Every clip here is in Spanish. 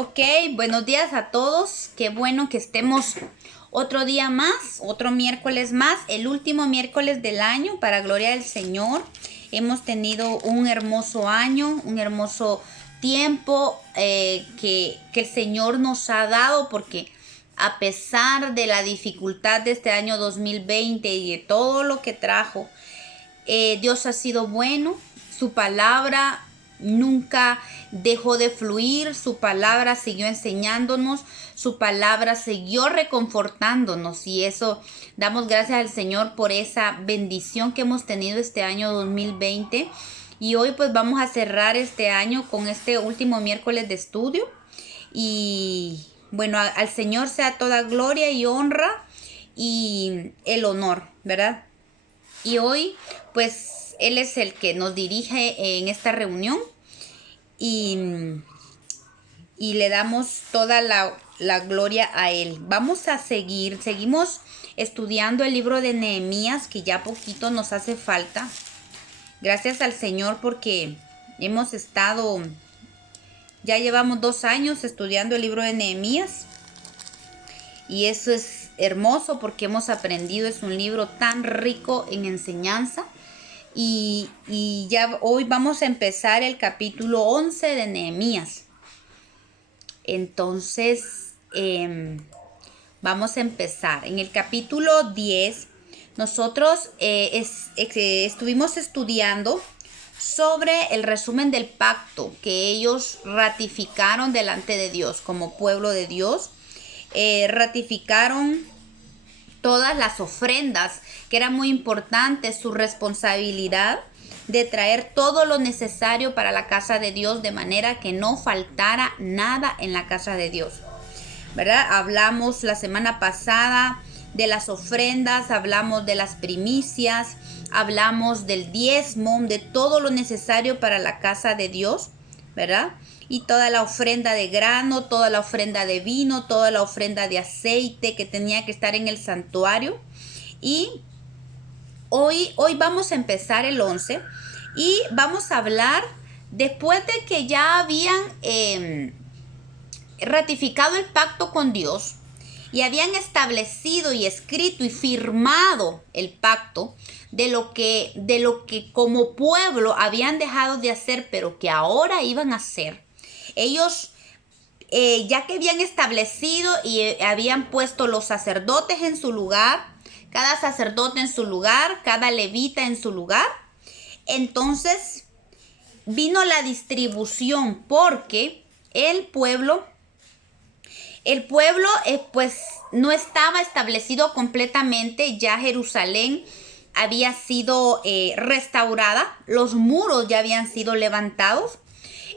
Ok, buenos días a todos. Qué bueno que estemos otro día más, otro miércoles más, el último miércoles del año para gloria del Señor. Hemos tenido un hermoso año, un hermoso tiempo que el Señor nos ha dado, porque a pesar de la dificultad de este año 2020 y de todo lo que trajo, Dios ha sido bueno. Su palabra nunca dejó de fluir, su palabra siguió enseñándonos, su palabra siguió reconfortándonos, y eso damos gracias al Señor por esa bendición que hemos tenido este año 2020. Y hoy pues vamos a cerrar este año con este último miércoles de estudio. Y bueno, al Señor sea toda gloria y honra y el honor, ¿verdad? Y hoy, pues, Él es el que nos dirige en esta reunión y, y le damos toda la gloria a Él. Seguimos estudiando el libro de Nehemías, que ya poquito nos hace falta. Gracias al Señor porque ya llevamos 2 años estudiando el libro de Nehemías. Y eso es hermoso porque hemos aprendido, es un libro tan rico en enseñanza. Y ya hoy vamos a empezar el capítulo 11 de Nehemías. Entonces, vamos a empezar. En el capítulo 10, nosotros estuvimos estudiando sobre el resumen del pacto que ellos ratificaron delante de Dios como pueblo de Dios. Ratificaron todas las ofrendas, que era muy importante su responsabilidad de traer todo lo necesario para la casa de Dios, de manera que no faltara nada en la casa de Dios, ¿verdad? Hablamos la semana pasada de las ofrendas, hablamos de las primicias, hablamos del diezmo, de todo lo necesario para la casa de Dios, ¿verdad? Y toda la ofrenda de grano, toda la ofrenda de vino, toda la ofrenda de aceite que tenía que estar en el santuario. Y hoy vamos a empezar el 11 y vamos a hablar, después de que ya habían ratificado el pacto con Dios y habían establecido y escrito y firmado el pacto de lo que como pueblo habían dejado de hacer, pero que ahora iban a hacer. Ellos, ya que habían establecido y habían puesto los sacerdotes en su lugar, cada sacerdote en su lugar, cada levita en su lugar, entonces vino la distribución, porque el pueblo pues no estaba establecido completamente. Ya Jerusalén había sido restaurada, los muros ya habían sido levantados.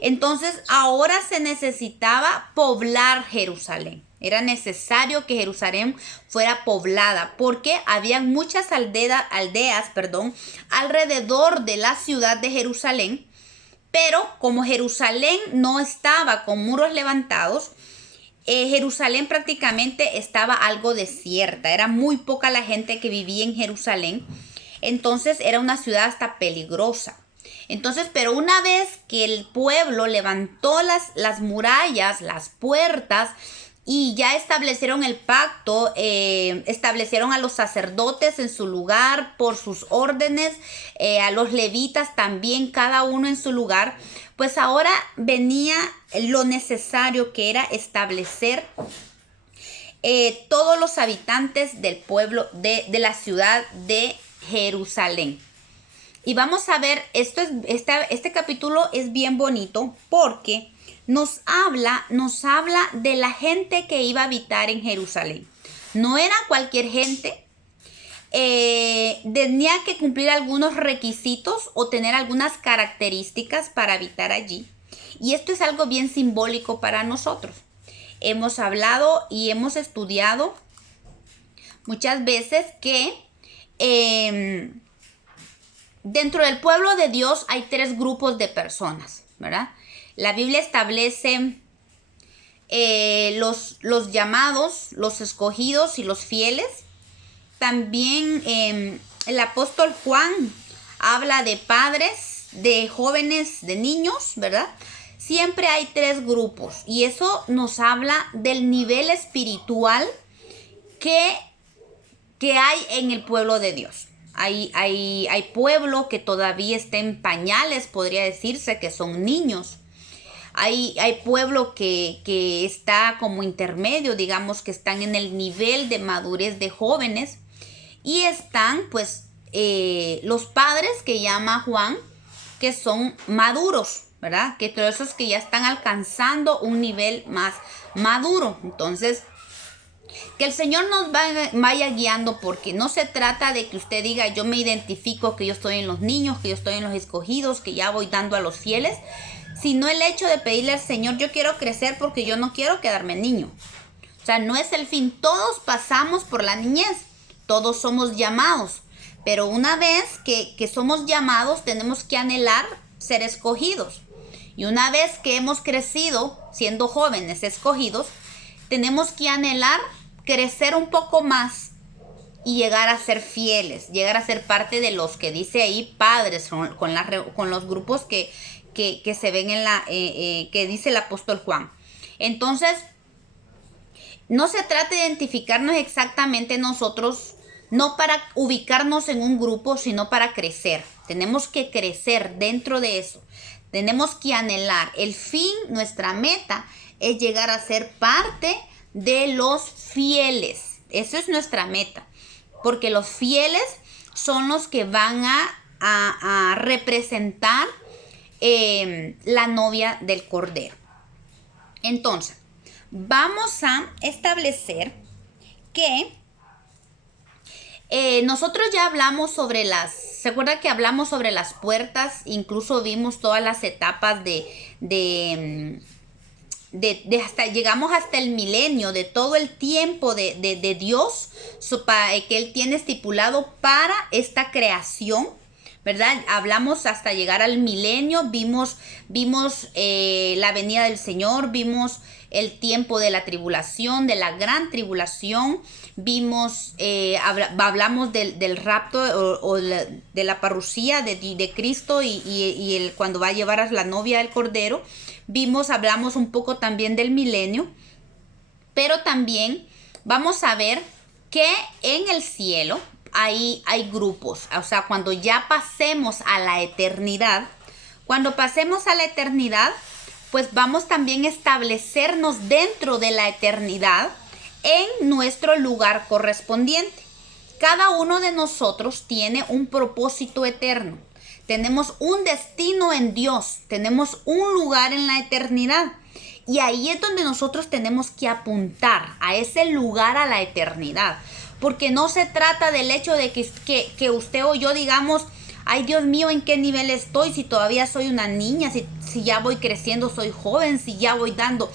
Entonces ahora se necesitaba poblar Jerusalén. Era necesario que Jerusalén fuera poblada, porque había muchas aldeas, alrededor de la ciudad de Jerusalén. Pero como Jerusalén no estaba con muros levantados, Jerusalén prácticamente estaba algo desierta. Era muy poca la gente que vivía en Jerusalén. Entonces era una ciudad hasta peligrosa. Entonces, pero una vez que el pueblo levantó las murallas, las puertas, y ya establecieron el pacto, establecieron a los sacerdotes en su lugar por sus órdenes, a los levitas también, cada uno en su lugar, pues ahora venía lo necesario, que era establecer todos los habitantes del pueblo de la ciudad de Jerusalén. Y vamos a ver, este capítulo es bien bonito porque nos habla de la gente que iba a habitar en Jerusalén. No era cualquier gente. Tenía que cumplir algunos requisitos o tener algunas características para habitar allí. Y esto es algo bien simbólico para nosotros. Hemos hablado y hemos estudiado muchas veces que dentro del pueblo de Dios hay 3 grupos de personas, ¿verdad? La Biblia establece los llamados, los escogidos y los fieles. También el apóstol Juan habla de padres, de jóvenes, de niños, ¿verdad? siempre hay 3 grupos. Y eso nos habla del nivel espiritual que hay en el pueblo de Dios. Hay pueblo que todavía está en pañales, podría decirse, que son niños. Hay pueblo que está como intermedio, digamos que están en el nivel de madurez de jóvenes. Y están pues los padres que llama Juan, que son maduros, ¿verdad? Que todos esos que ya están alcanzando un nivel más maduro. Entonces, que el Señor nos vaya guiando, porque no se trata de que usted diga, yo me identifico que yo estoy en los niños, que yo estoy en los escogidos, que ya voy dando a los fieles, sino el hecho de pedirle al Señor, yo quiero crecer porque yo no quiero quedarme niño. O sea, no es el fin. Todos pasamos por la niñez, todos somos llamados, pero una vez que somos llamados, tenemos que anhelar ser escogidos. Y una vez que hemos crecido siendo jóvenes escogidos, tenemos que anhelar crecer un poco más y llegar a ser fieles, llegar a ser parte de los que dice ahí padres, con los grupos que se ven en que dice el apóstol Juan. Entonces, no se trata de identificarnos exactamente nosotros, no para ubicarnos en un grupo, sino para crecer. Tenemos que crecer dentro de eso. Tenemos que anhelar. El fin, nuestra meta, es llegar a ser parte de los fieles. Eso es nuestra meta. Porque los fieles son los que van a representar la novia del Cordero. Entonces, vamos a establecer que nosotros ya hablamos sobre ¿se acuerda que hablamos sobre las puertas? Incluso vimos todas las etapas llegamos hasta el milenio, de todo el tiempo de Dios que Él tiene estipulado para esta creación, ¿verdad? Hablamos hasta llegar al milenio, vimos la venida del Señor, vimos el tiempo de la tribulación, de la gran tribulación, hablamos del rapto o de la parusía de Cristo y cuando va a llevar a la novia del Cordero. Hablamos un poco también del milenio, pero también vamos a ver que en el cielo hay grupos. O sea, cuando ya pasemos a la eternidad, pues vamos también a establecernos dentro de la eternidad en nuestro lugar correspondiente. Cada uno de nosotros tiene un propósito eterno. Tenemos un destino en Dios, tenemos un lugar en la eternidad. Y ahí es donde nosotros tenemos que apuntar a ese lugar, a la eternidad. Porque no se trata del hecho de que usted o yo digamos, ay Dios mío, ¿en qué nivel estoy? Si todavía soy una niña, si ya voy creciendo, soy joven, si ya voy dando.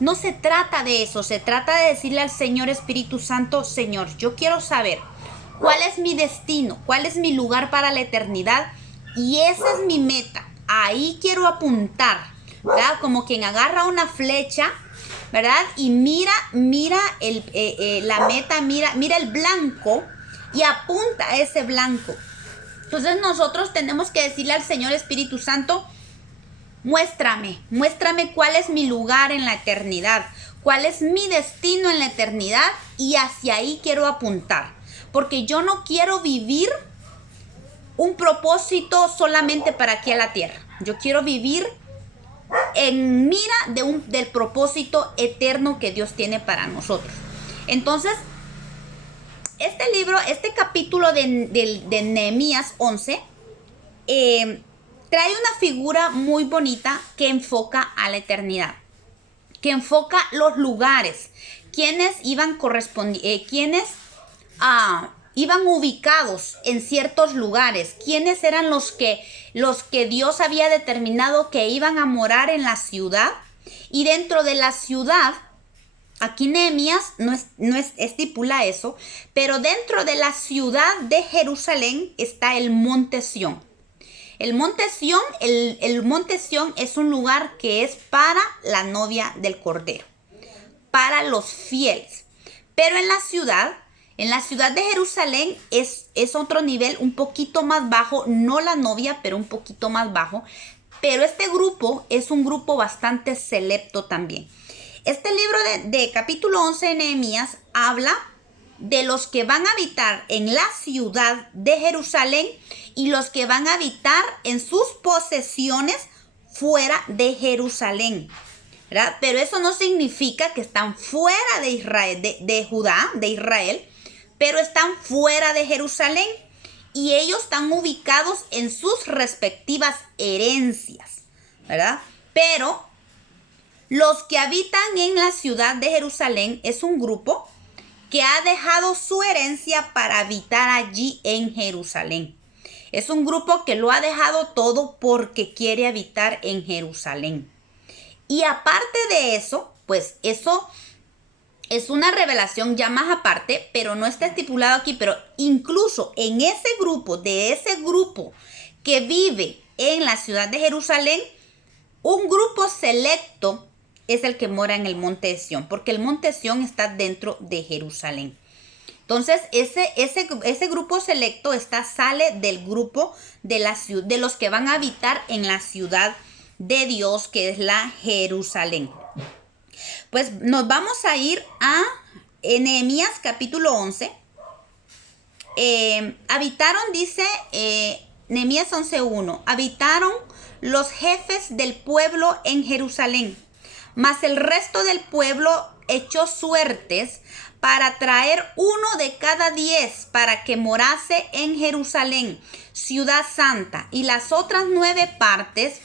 No se trata de eso, se trata de decirle al Señor Espíritu Santo, Señor, yo quiero saber cuál es mi destino, cuál es mi lugar para la eternidad. Y esa es mi meta, ahí quiero apuntar, ¿verdad? Como quien agarra una flecha, ¿verdad? Y mira la meta, mira el blanco y apunta a ese blanco. Entonces nosotros tenemos que decirle al Señor Espíritu Santo, muéstrame cuál es mi lugar en la eternidad, cuál es mi destino en la eternidad y hacia ahí quiero apuntar. Porque yo no quiero vivir un propósito solamente para aquí a la tierra. Yo quiero vivir en mira del propósito eterno que Dios tiene para nosotros. Entonces, este capítulo de Nehemías 11 trae una figura muy bonita que enfoca a la eternidad, que enfoca los lugares, quienes iban iban ubicados en ciertos lugares, quiénes eran los que Dios había determinado que iban a morar en la ciudad. Y dentro de la ciudad, aquí Nehemías no estipula eso, pero dentro de la ciudad de Jerusalén está el monte Sión. El monte Sión es un lugar que es para la novia del Cordero, para los fieles. Pero en la ciudad de Jerusalén es otro nivel un poquito más bajo, no la novia, pero un poquito más bajo. Pero este grupo es un grupo bastante selecto también. Este libro de capítulo 11 de Nehemías habla de los que van a habitar en la ciudad de Jerusalén y los que van a habitar en sus posesiones fuera de Jerusalén, ¿verdad? Pero eso no significa que están fuera de Israel, de Judá, de Israel, pero están fuera de Jerusalén y ellos están ubicados en sus respectivas herencias, ¿verdad? Pero los que habitan en la ciudad de Jerusalén es un grupo que ha dejado su herencia para habitar allí en Jerusalén. Es un grupo que lo ha dejado todo porque quiere habitar en Jerusalén. Y aparte de eso, pues eso es una revelación ya más aparte, pero no está estipulado aquí. Pero incluso en ese grupo, de ese grupo que vive en la ciudad de Jerusalén, un grupo selecto es el que mora en el monte de Sión, porque el monte de Sión está dentro de Jerusalén. Entonces, ese grupo selecto sale del grupo de los que van a habitar en la ciudad de Dios, que es la Jerusalén. Pues nos vamos a ir a Nehemías capítulo 11. Habitaron, dice Nehemías 11:1, habitaron los jefes del pueblo en Jerusalén, mas el resto del pueblo echó suertes para traer 1 de cada 10 para que morase en Jerusalén, ciudad santa, y las otras 9 partes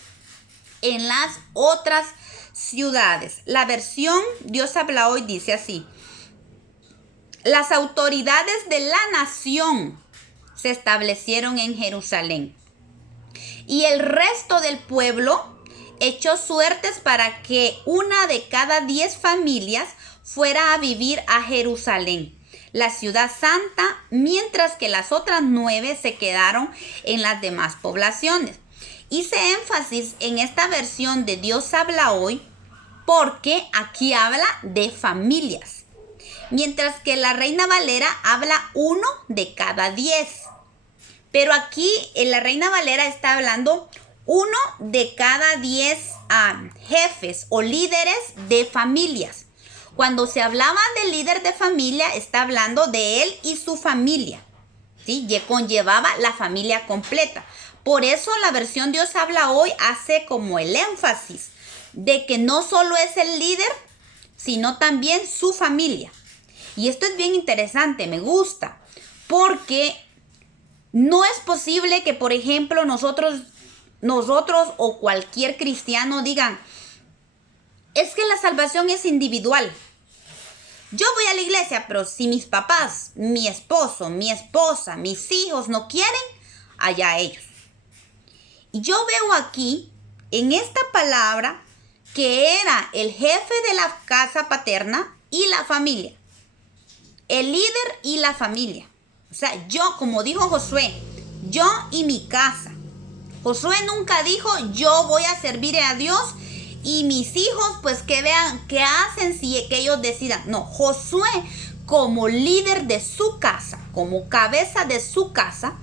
en las otras ciudades. La versión Dios habla hoy dice así: las autoridades de la nación se establecieron en Jerusalén y el resto del pueblo echó suertes para que 1 de cada 10 familias fuera a vivir a Jerusalén, la ciudad santa, mientras que las otras 9 se quedaron en las demás poblaciones. Hice énfasis en esta versión de Dios habla hoy porque aquí habla de familias, mientras que la Reina Valera habla 1 de cada 10. Pero aquí en la Reina Valera está hablando 1 de cada 10 jefes o líderes de familias. Cuando se hablaba del líder de familia, está hablando de él y su familia, ¿sí? Conllevaba la familia completa. Por eso la versión Dios habla hoy hace como el énfasis de que no solo es el líder, sino también su familia. Y esto es bien interesante, me gusta, porque no es posible que, por ejemplo, nosotros o cualquier cristiano digan, es que la salvación es individual. Yo voy a la iglesia, pero si mis papás, mi esposo, mi esposa, mis hijos no quieren, allá ellos. Y yo veo aquí, en esta palabra, que era el jefe de la casa paterna y la familia. El líder y la familia. O sea, yo, como dijo Josué, yo y mi casa. Josué nunca dijo, yo voy a servir a Dios y mis hijos, pues que vean qué hacen si que ellos decidan. No, Josué, como líder de su casa, como cabeza de su casa,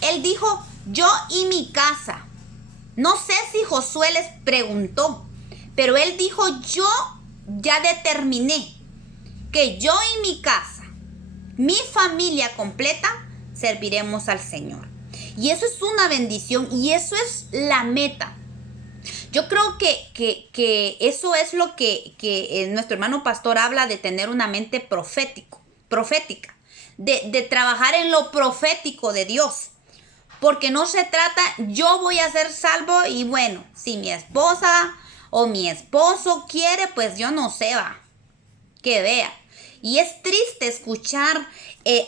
él dijo, yo y mi casa. No sé si Josué les preguntó, pero él dijo, yo ya determiné que yo y mi casa, mi familia completa, serviremos al Señor. Y eso es una bendición y eso es la meta. Yo creo que eso es lo que nuestro hermano pastor habla de tener una mente profética, de trabajar en lo profético de Dios. Porque no se trata, yo voy a ser salvo y bueno, si mi esposa o mi esposo quiere, pues yo no sé, va, que vea. Y es triste escuchar,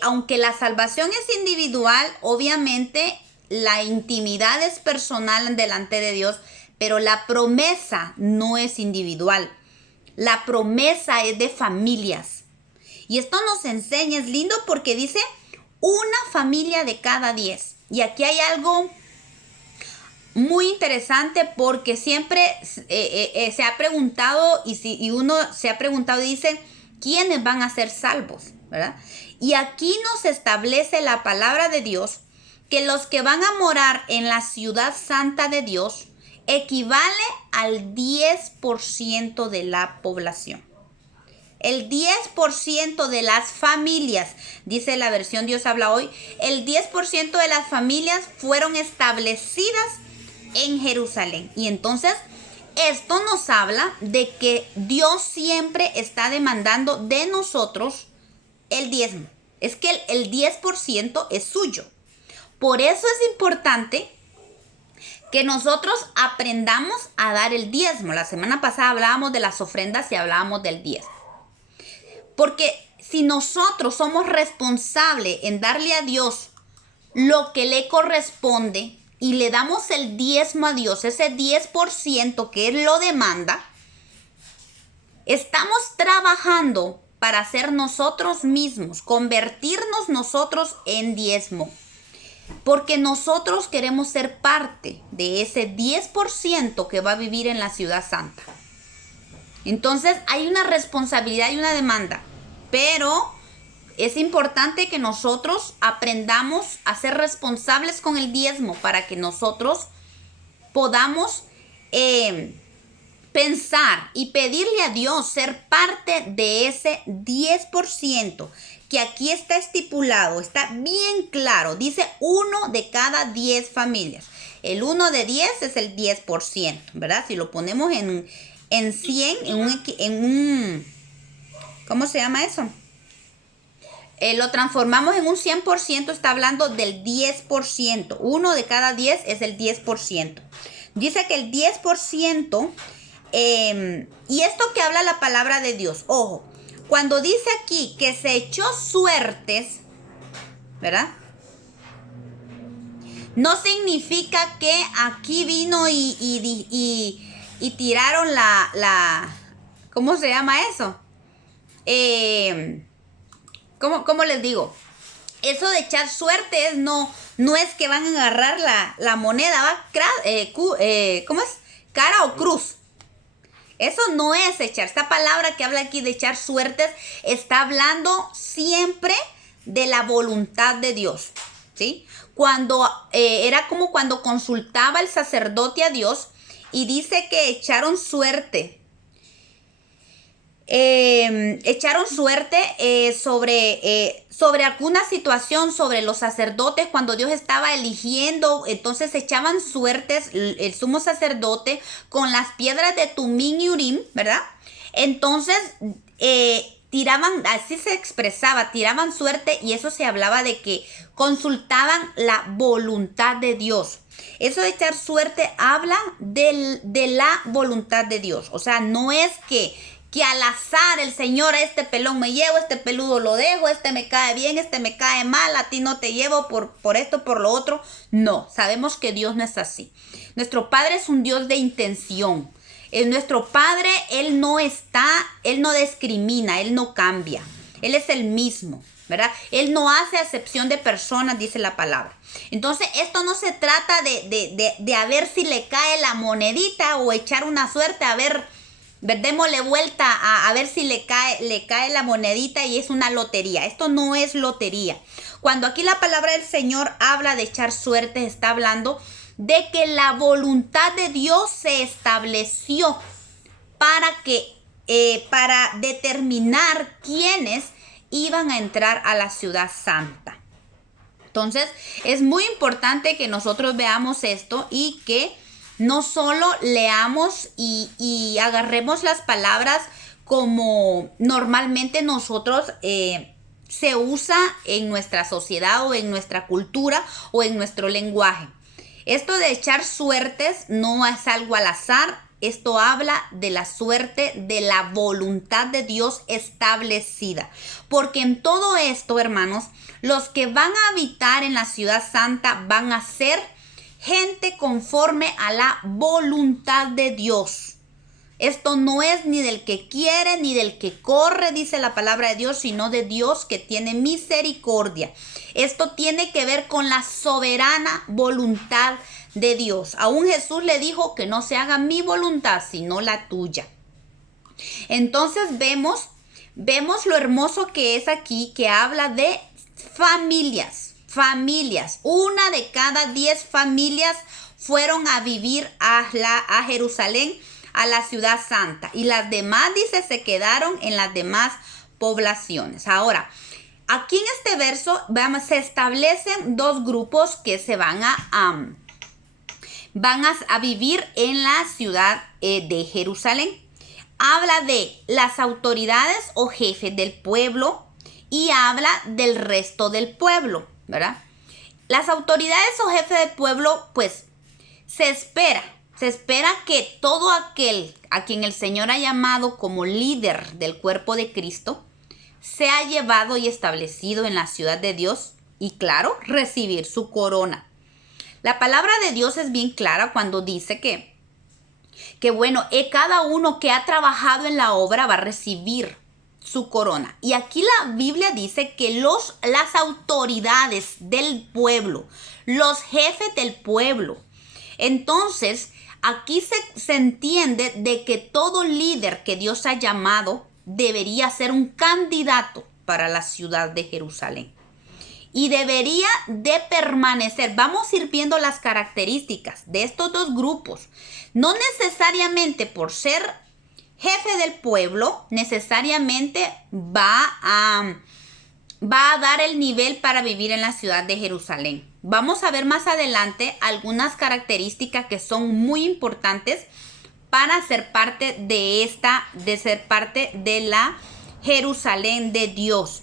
aunque la salvación es individual, obviamente la intimidad es personal delante de Dios, pero la promesa no es individual. La promesa es de familias. Y esto nos enseña, es lindo porque dice 1 familia de cada 10. Y aquí hay algo muy interesante porque siempre se ha preguntado y uno se ha preguntado y dice, ¿quiénes van a ser salvos? ¿Verdad? Y aquí nos establece la palabra de Dios que los que van a morar en la ciudad santa de Dios, equivale al 10% de la población. El 10% de las familias, dice la versión Dios habla hoy, el 10% de las familias fueron establecidas en Jerusalén. Y entonces esto nos habla de que Dios siempre está demandando de nosotros el diezmo. Es que el 10% es suyo. Por eso es importante que nosotros aprendamos a dar el diezmo. La semana pasada hablábamos de las ofrendas y hablábamos del diezmo. Porque si nosotros somos responsables en darle a Dios lo que le corresponde y le damos el diezmo a Dios, ese 10% que Él lo demanda, estamos trabajando para ser nosotros mismos, convertirnos nosotros en diezmo. Porque nosotros queremos ser parte de ese 10% que va a vivir en la ciudad santa. Entonces hay una responsabilidad y una demanda. Pero es importante que nosotros aprendamos a ser responsables con el diezmo para que nosotros podamos pensar y pedirle a Dios ser parte de ese 10% que aquí está estipulado, está bien claro. Dice 1 de cada 10 familias. El 1 de 10 es el 10%, ¿verdad? Si lo ponemos en 100, en un ¿cómo se llama eso? Lo transformamos en un 100%, está hablando del 10%. 1 de cada 10 es el 10%. Dice que el 10%, y esto que habla la palabra de Dios, ojo, cuando dice aquí que se echó suertes, ¿verdad? No significa que aquí vino y tiraron la ¿cómo se llama eso? ¿Cómo les digo? Eso de echar suertes no es que van a agarrar la moneda, ¿va? ¿Cómo es? Cara o cruz. Eso no es echar. Esta palabra que habla aquí de echar suertes está hablando siempre de la voluntad de Dios, ¿sí? Era como cuando consultaba el sacerdote a Dios y dice que echaron suerte. Echaron suerte sobre alguna situación, sobre los sacerdotes cuando Dios estaba eligiendo. Entonces echaban suertes el sumo sacerdote con las piedras de Tumín y Urim, ¿verdad? Entonces tiraban, así se expresaba, tiraban suerte, y eso se hablaba de que consultaban la voluntad de Dios. Eso de echar suerte habla de la voluntad de Dios. O sea, no es que al azar el Señor, a este pelón me llevo, este peludo lo dejo, este me cae bien, este me cae mal, a ti no te llevo por esto, por lo otro. No, sabemos que Dios no es así. Nuestro Padre es un Dios de intención. Nuestro Padre, Él no discrimina, Él no cambia. Él es el mismo, ¿verdad? Él no hace acepción de personas, dice la palabra. Entonces, esto no se trata de a ver si le cae la monedita o echar una suerte, a ver, démosle vuelta a ver si le cae la monedita y es una lotería. Esto no es lotería. Cuando aquí la palabra del Señor habla de echar suerte, está hablando de que la voluntad de Dios se estableció para determinar quiénes iban a entrar a la ciudad santa. Entonces, es muy importante que nosotros veamos esto y que no solo leamos y agarremos las palabras como normalmente nosotros se usa en nuestra sociedad o en nuestra cultura o en nuestro lenguaje. Esto de echar suertes no es algo al azar. Esto habla de la suerte, de la voluntad de Dios establecida. Porque en todo esto, hermanos, los que van a habitar en la ciudad santa van a ser gente conforme a la voluntad de Dios. Esto no es ni del que quiere ni del que corre, dice la palabra de Dios, sino de Dios que tiene misericordia. Esto tiene que ver con la soberana voluntad de Dios. Aún Jesús le dijo que no se haga mi voluntad, sino la tuya. Entonces vemos lo hermoso que es aquí, que habla de familias. 1 de cada 10 familias fueron a vivir a Jerusalén, a la ciudad santa. Y las demás, dice, se quedaron en las demás poblaciones. Ahora, aquí en este verso se establecen dos grupos que se van a vivir en la ciudad de Jerusalén. Habla de las autoridades o jefes del pueblo y habla del resto del pueblo, ¿verdad? Las autoridades o jefes del pueblo, pues, se espera que todo aquel a quien el Señor ha llamado como líder del cuerpo de Cristo sea llevado y establecido en la ciudad de Dios y, claro, recibir su corona. La palabra de Dios es bien clara cuando dice que bueno, cada uno que ha trabajado en la obra va a recibir su corona. Y aquí la Biblia dice que las autoridades del pueblo, los jefes del pueblo. Entonces, aquí se entiende de que todo líder que Dios ha llamado debería ser un candidato para la ciudad de Jerusalén. Y debería de permanecer. Vamos a ir viendo las características de estos dos grupos. No necesariamente por ser jefe del pueblo, necesariamente va a dar el nivel para vivir en la ciudad de Jerusalén. Vamos a ver más adelante algunas características que son muy importantes para ser parte ser parte de la Jerusalén de Dios.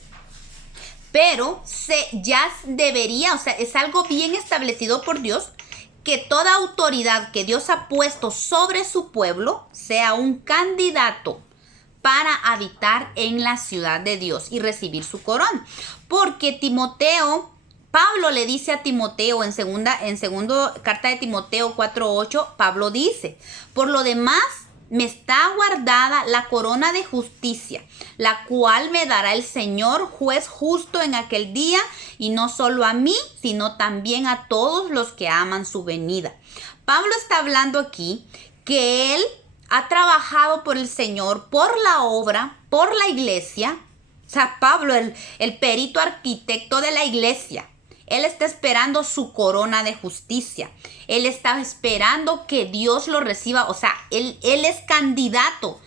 Pero ya debería, o sea, es algo bien establecido por Dios, que toda autoridad que Dios ha puesto sobre su pueblo sea un candidato para habitar en la ciudad de Dios y recibir su corona. Porque Pablo le dice a Timoteo en segundo carta de Timoteo 4:8, Pablo dice, por lo demás me está guardada la corona de justicia, la cual me dará el Señor, juez justo en aquel día, y no solo a mí, sino también a todos los que aman su venida. Pablo está hablando aquí que él ha trabajado por el Señor, por la obra, por la iglesia. O sea, Pablo, el perito arquitecto de la iglesia, él está esperando su corona de justicia. Él está esperando que Dios lo reciba. O sea, él es candidato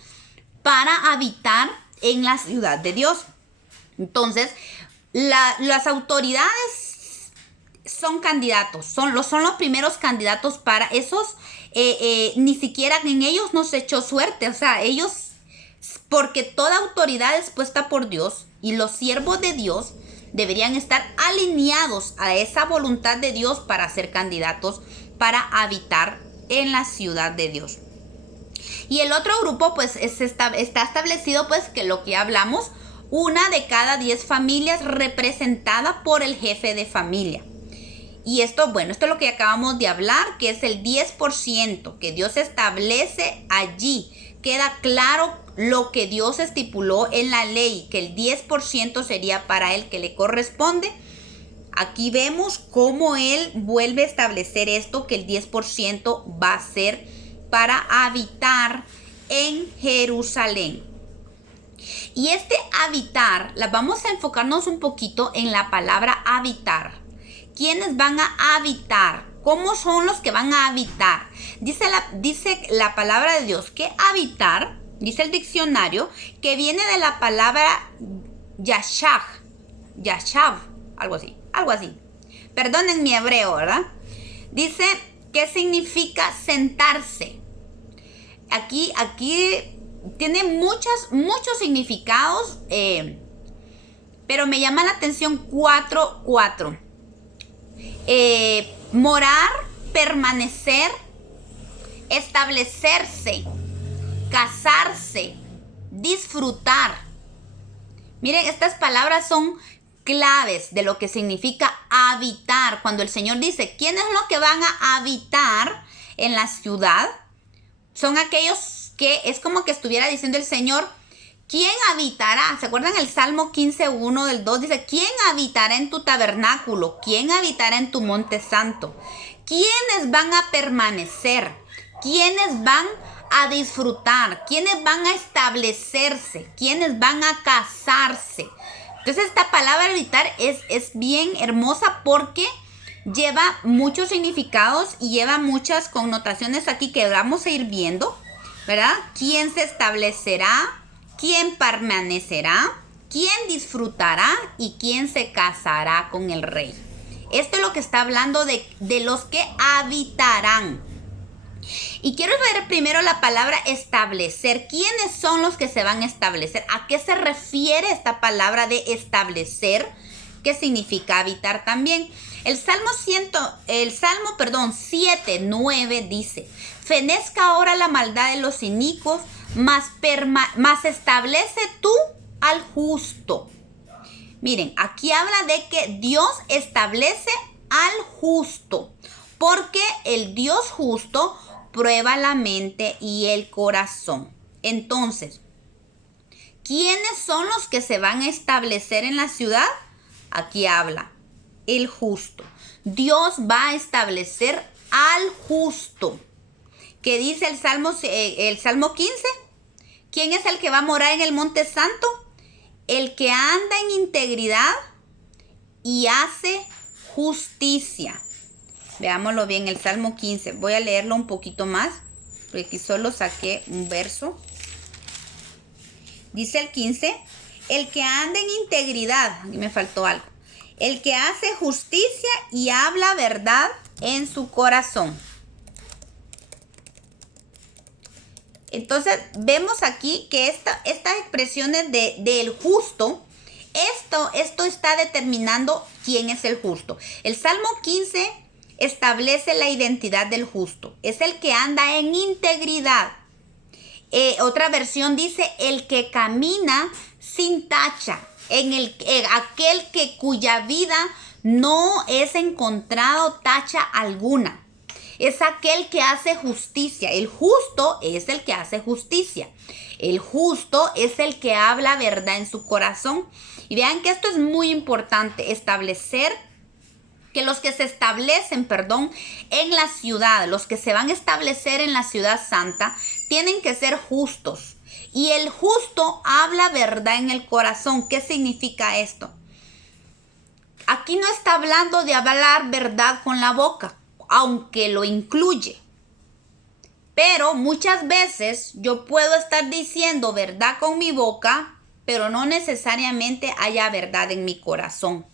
para habitar en la ciudad de Dios. Entonces, las autoridades son candidatos. Son los primeros candidatos para esos. Ni siquiera en ellos nos echó suerte. O sea, ellos, porque toda autoridad es puesta por Dios y los siervos de Dios deberían estar alineados a esa voluntad de Dios para ser candidatos para habitar en la ciudad de Dios. Y el otro grupo, pues, está establecido, pues, que lo que hablamos, 1 de cada 10 familias representada por el jefe de familia. Y esto es lo que acabamos de hablar, que es el 10% que Dios establece allí. Queda claro lo que Dios estipuló en la ley, que el 10% sería para él que le corresponde. Aquí vemos cómo él vuelve a establecer esto, que el 10% va a ser para habitar en Jerusalén. Y este habitar, vamos a enfocarnos un poquito en la palabra habitar. ¿Quiénes van a habitar? ¿Cómo son los que van a habitar? Dice la palabra de Dios que habitar, dice el diccionario, que viene de la palabra yashav, algo así. Perdonen mi hebreo, ¿verdad? Dice que significa sentarse. Aquí tiene muchos significados, pero me llama la atención 4. Morar, permanecer, establecerse, casarse, disfrutar. Miren, estas palabras son claves de lo que significa habitar. Cuando el Señor dice, ¿quiénes son los que van a habitar en la ciudad? Son aquellos que es como que estuviera diciendo el Señor, ¿quién habitará? ¿Se acuerdan el Salmo 15:1 del 2? Dice, ¿quién habitará en tu tabernáculo? ¿Quién habitará en tu monte santo? ¿Quiénes van a permanecer? ¿Quiénes van a disfrutar? ¿Quiénes van a establecerse? ¿Quiénes van a casarse? Entonces esta palabra habitar es bien hermosa porque lleva muchos significados y lleva muchas connotaciones aquí que vamos a ir viendo, ¿verdad? ¿Quién se establecerá? ¿Quién permanecerá? ¿Quién disfrutará? ¿Y quién se casará con el rey? Esto es lo que está hablando de los que habitarán. Y quiero ver primero la palabra establecer. ¿Quiénes son los que se van a establecer? ¿A qué se refiere esta palabra de establecer? ¿Qué significa habitar también? El Salmo 7:9 dice: fenezca ahora la maldad de los inicuos, mas establece tú al justo. Miren, aquí habla de que Dios establece al justo, porque el Dios justo prueba la mente y el corazón. Entonces, ¿quiénes son los que se van a establecer en la ciudad? Aquí habla el justo. Dios va a establecer al justo. ¿Qué dice el Salmo 15? ¿Quién es el que va a morar en el monte santo? El que anda en integridad y hace justicia. Veámoslo bien, el Salmo 15. Voy a leerlo un poquito más, porque aquí solo saqué un verso. Dice el 15, el que anda en integridad, aquí me faltó algo, el que hace justicia y habla verdad en su corazón. Entonces vemos aquí que estas expresiones del justo, esto está determinando quién es el justo. El Salmo 15 establece la identidad del justo. Es el que anda en integridad. Otra versión dice el que camina sin tacha, aquel cuya vida no es encontrado tacha alguna. Es aquel que hace justicia. El justo es el que hace justicia. El justo es el que habla verdad en su corazón. Y vean que esto es muy importante, establecer que los que se establecen, en la ciudad, los que se van a establecer en la ciudad santa, tienen que ser justos. Y el justo habla verdad en el corazón. ¿Qué significa esto? Aquí no está hablando de hablar verdad con la boca, aunque lo incluye. Pero muchas veces yo puedo estar diciendo verdad con mi boca, pero no necesariamente haya verdad en mi corazón.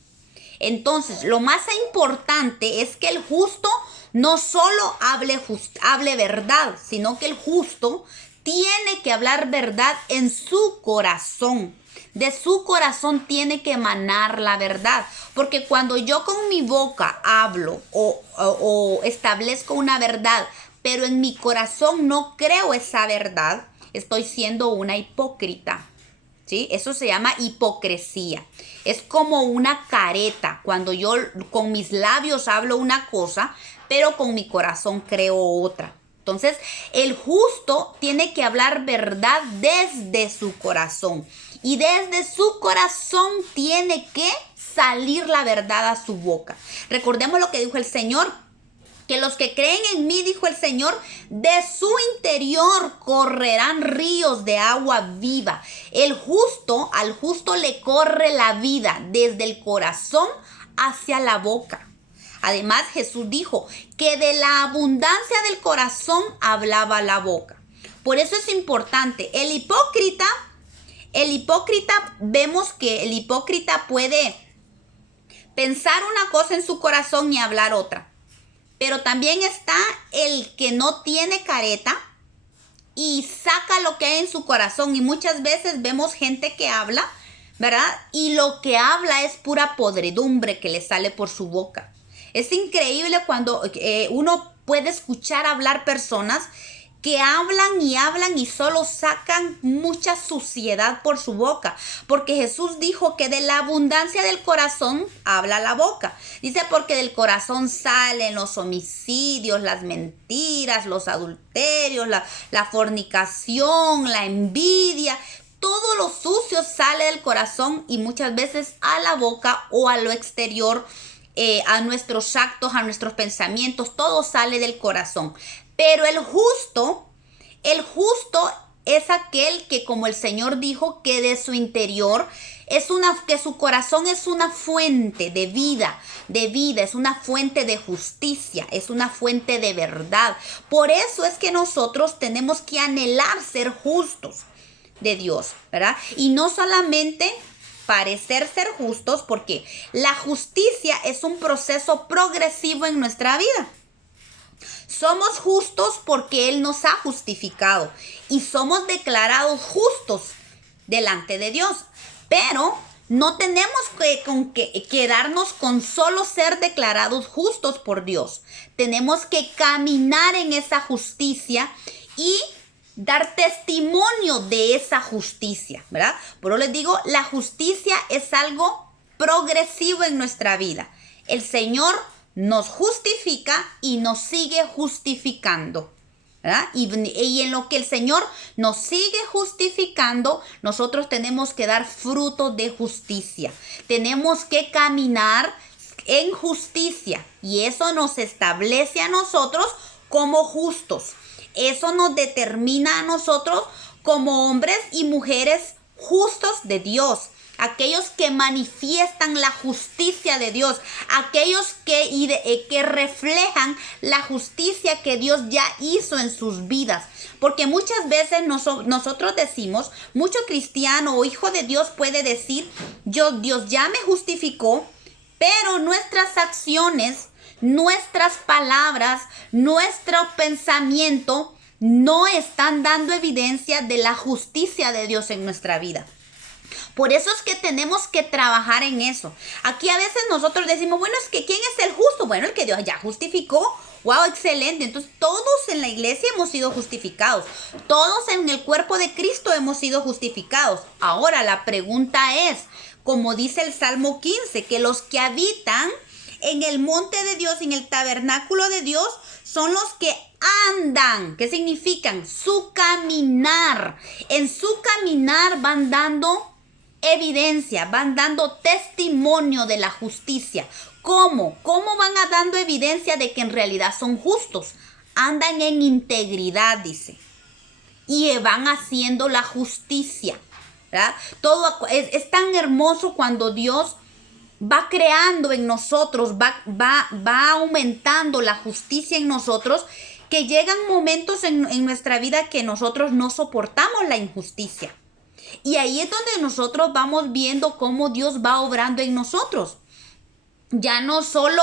Entonces, lo más importante es que el justo no solo hable verdad, sino que el justo tiene que hablar verdad en su corazón. De su corazón tiene que emanar la verdad. Porque cuando yo con mi boca hablo o establezco una verdad, pero en mi corazón no creo esa verdad, estoy siendo una hipócrita. ¿Sí? Eso se llama hipocresía. Es como una careta. Cuando yo con mis labios hablo una cosa, pero con mi corazón creo otra. Entonces, el justo tiene que hablar verdad desde su corazón. Y desde su corazón tiene que salir la verdad a su boca. Recordemos lo que dijo el Señor, que los que creen en mí, dijo el Señor, de su interior correrán ríos de agua viva. Al justo le corre la vida desde el corazón hacia la boca. Además, Jesús dijo que de la abundancia del corazón hablaba la boca. Por eso es importante. El hipócrita, vemos que el hipócrita puede pensar una cosa en su corazón y hablar otra. Pero también está el que no tiene careta y saca lo que hay en su corazón. Y muchas veces vemos gente que habla, ¿verdad? Y lo que habla es pura podredumbre que le sale por su boca. Es increíble cuando uno puede escuchar hablar personas que hablan y solo sacan mucha suciedad por su boca. Porque Jesús dijo que de la abundancia del corazón habla la boca. Dice, porque del corazón salen los homicidios, las mentiras, los adulterios, la fornicación, la envidia. Todo lo sucio sale del corazón y muchas veces a la boca o a lo exterior, a nuestros actos, a nuestros pensamientos, todo sale del corazón. Pero el justo es aquel que, como el Señor dijo, que de su interior que su corazón es una fuente de vida, es una fuente de justicia, es una fuente de verdad. Por eso es que nosotros tenemos que anhelar ser justos de Dios, ¿verdad? Y no solamente parecer ser justos, porque la justicia es un proceso progresivo en nuestra vida. Somos justos porque Él nos ha justificado y somos declarados justos delante de Dios. Pero no tenemos que quedarnos con solo ser declarados justos por Dios. Tenemos que caminar en esa justicia y dar testimonio de esa justicia, ¿verdad? Por eso les digo, la justicia es algo progresivo en nuestra vida. El Señor nos justifica y nos sigue justificando, ¿verdad? Y en lo que el Señor nos sigue justificando, nosotros tenemos que dar fruto de justicia. Tenemos que caminar en justicia y eso nos establece a nosotros como justos. Eso nos determina a nosotros como hombres y mujeres justos de Dios. Aquellos que manifiestan la justicia de Dios, aquellos que reflejan la justicia que Dios ya hizo en sus vidas. Porque muchas veces nosotros decimos, mucho cristiano o hijo de Dios puede decir, Dios ya me justificó, pero nuestras acciones, nuestras palabras, nuestro pensamiento no están dando evidencia de la justicia de Dios en nuestra vida. Por eso es que tenemos que trabajar en eso. Aquí a veces nosotros decimos, bueno, es que ¿quién es el justo? Bueno, el que Dios ya justificó. ¡Wow! Excelente. Entonces todos en la iglesia hemos sido justificados. Todos en el cuerpo de Cristo hemos sido justificados. Ahora la pregunta es, como dice el Salmo 15, que los que habitan en el monte de Dios, en el tabernáculo de Dios, son los que andan. ¿Qué significan? Su caminar. En su caminar van dando evidencia, van dando testimonio de la justicia. ¿Cómo? ¿Cómo van dando evidencia de que en realidad son justos? Andan en integridad, dice. Y van haciendo la justicia, ¿verdad? Todo es tan hermoso cuando Dios va creando en nosotros, va aumentando la justicia en nosotros, que llegan momentos en nuestra vida que nosotros no soportamos la injusticia. Y ahí es donde nosotros vamos viendo cómo Dios va obrando en nosotros. Ya no solo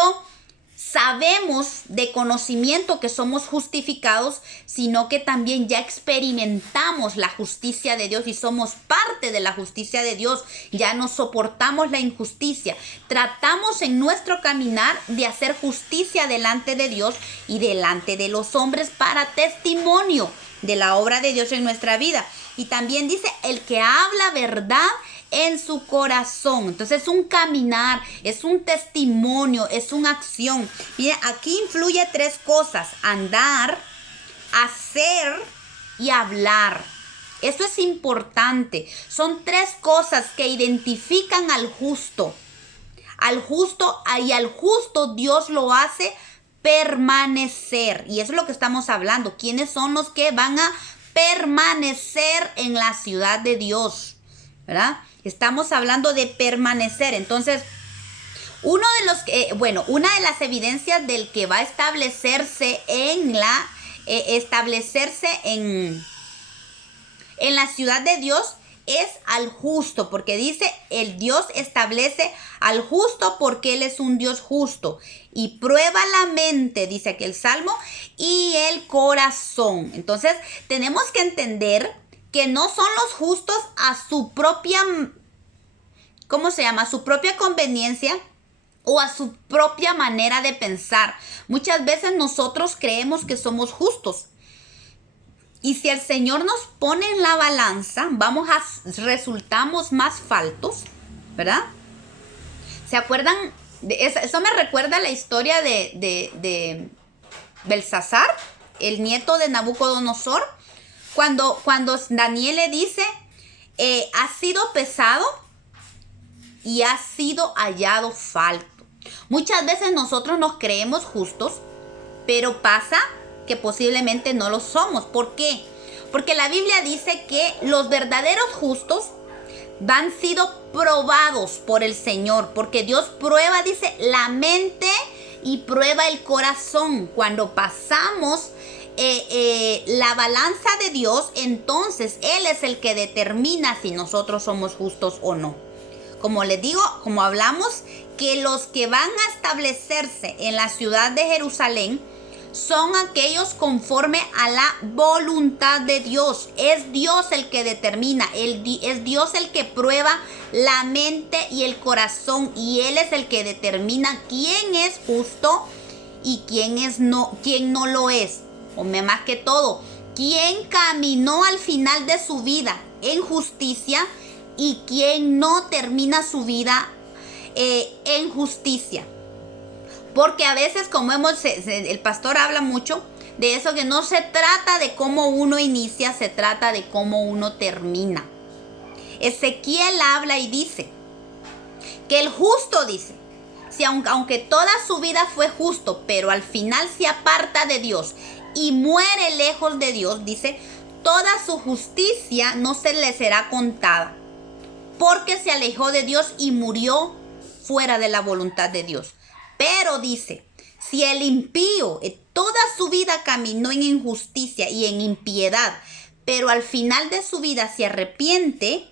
sabemos de conocimiento que somos justificados, sino que también ya experimentamos la justicia de Dios y somos parte de la justicia de Dios. Ya no soportamos la injusticia. Tratamos en nuestro caminar de hacer justicia delante de Dios y delante de los hombres para testimonio de la obra de Dios en nuestra vida. Y también dice, el que habla verdad en su corazón. Entonces es un caminar, es un testimonio, es una acción. Miren, aquí influye tres cosas: andar, hacer y hablar. Eso es importante. Son tres cosas que identifican al justo. Al justo Dios lo hace permanecer. Y eso es lo que estamos hablando. ¿Quiénes son los que van a permanecer en la ciudad de Dios? ¿Verdad? Estamos hablando de permanecer. Entonces, una de las evidencias del que va a establecerse en la ciudad de Dios es al justo, porque dice, el Dios establece al justo porque Él es un Dios justo y prueba la mente, dice aquí el Salmo, y el corazón. Entonces tenemos que entender que no son los justos a su propia, a su propia conveniencia o a su propia manera de pensar. Muchas veces nosotros creemos que somos justos. Y si el Señor nos pone en la balanza, resultamos más faltos, ¿verdad? ¿Se acuerdan? Eso me recuerda a la historia de Belsasar, el nieto de Nabucodonosor, cuando Daniel le dice, has sido pesado y has sido hallado falto. Muchas veces nosotros nos creemos justos, pero pasa que posiblemente no lo somos. ¿Por qué? Porque la Biblia dice que los verdaderos justos han sido probados por el Señor, porque Dios prueba, dice, la mente y prueba el corazón. Cuando pasamos la balanza de Dios, entonces Él es el que determina si nosotros somos justos o no. Como les digo, como hablamos, que los que van a establecerse en la ciudad de Jerusalén son aquellos conforme a la voluntad de Dios. Es Dios el que determina, es Dios el que prueba la mente y el corazón, y Él es el que determina quién es justo y quién no lo es. O más que todo, quién caminó al final de su vida en justicia y quién no termina su vida en justicia. Porque a veces, como el pastor habla mucho de eso, que no se trata de cómo uno inicia, se trata de cómo uno termina. Ezequiel habla y dice que el justo, dice, si aunque toda su vida fue justo, pero al final se aparta de Dios y muere lejos de Dios, dice, toda su justicia no se le será contada, porque se alejó de Dios y murió fuera de la voluntad de Dios. Pero dice, si el impío toda su vida caminó en injusticia y en impiedad, pero al final de su vida se arrepiente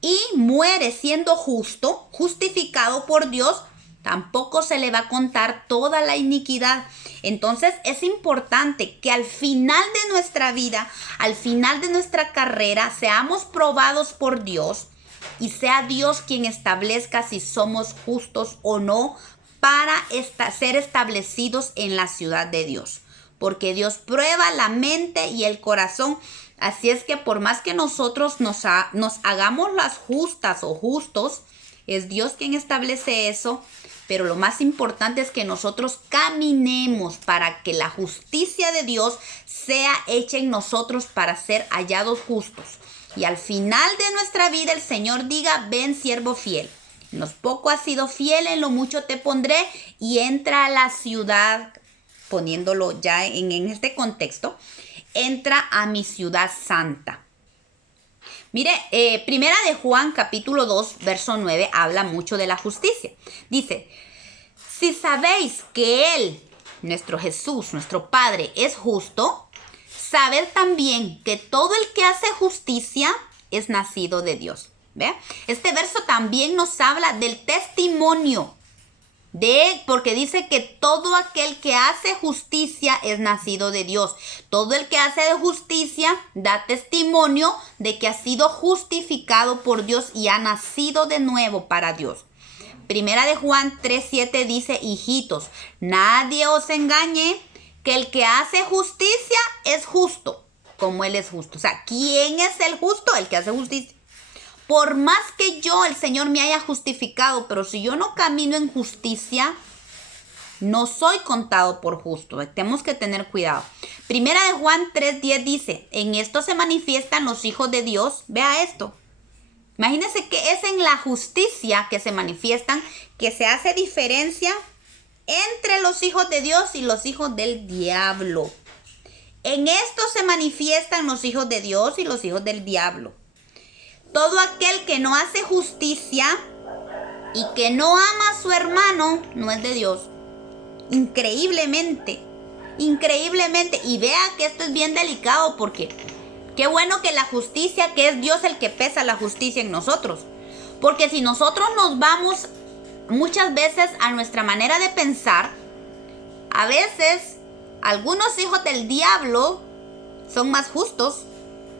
y muere siendo justo, justificado por Dios, tampoco se le va a contar toda la iniquidad. Entonces es importante que al final de nuestra vida, al final de nuestra carrera, seamos probados por Dios y sea Dios quien establezca si somos justos o no, para ser establecidos en la ciudad de Dios. Porque Dios prueba la mente y el corazón. Así es que por más que nosotros nos hagamos las justas o justos, es Dios quien establece eso. Pero lo más importante es que nosotros caminemos para que la justicia de Dios sea hecha en nosotros para ser hallados justos. Y al final de nuestra vida el Señor diga, ven siervo fiel. En lo poco has sido fiel, en lo mucho te pondré, y entra a la ciudad, poniéndolo ya en este contexto, entra a mi ciudad santa. Mire, primera de Juan capítulo 2, verso 9, habla mucho de la justicia. Dice, si sabéis que Él, nuestro Jesús, nuestro Padre, es justo, sabed también que todo el que hace justicia es nacido de Dios. ¿Ve? Este verso también nos habla del testimonio porque dice que todo aquel que hace justicia es nacido de Dios. Todo el que hace justicia da testimonio de que ha sido justificado por Dios y ha nacido de nuevo para Dios. Primera de Juan 3:7 dice, hijitos, nadie os engañe, que el que hace justicia es justo, como Él es justo. O sea, ¿quién es el justo? El que hace justicia. Por más que el Señor me haya justificado, pero si yo no camino en justicia, no soy contado por justo. Tenemos que tener cuidado. Primera de Juan 3:10 dice, en esto se manifiestan los hijos de Dios. Vea esto. Imagínense que es en la justicia que se manifiestan, que se hace diferencia entre los hijos de Dios y los hijos del diablo. En esto se manifiestan los hijos de Dios y los hijos del diablo. Todo aquel que no hace justicia y que no ama a su hermano no es de Dios. Increíblemente. Y vea que esto es bien delicado, porque qué bueno que la justicia, que es Dios el que pesa la justicia en nosotros. Porque si nosotros nos vamos muchas veces a nuestra manera de pensar, a veces algunos hijos del diablo son más justos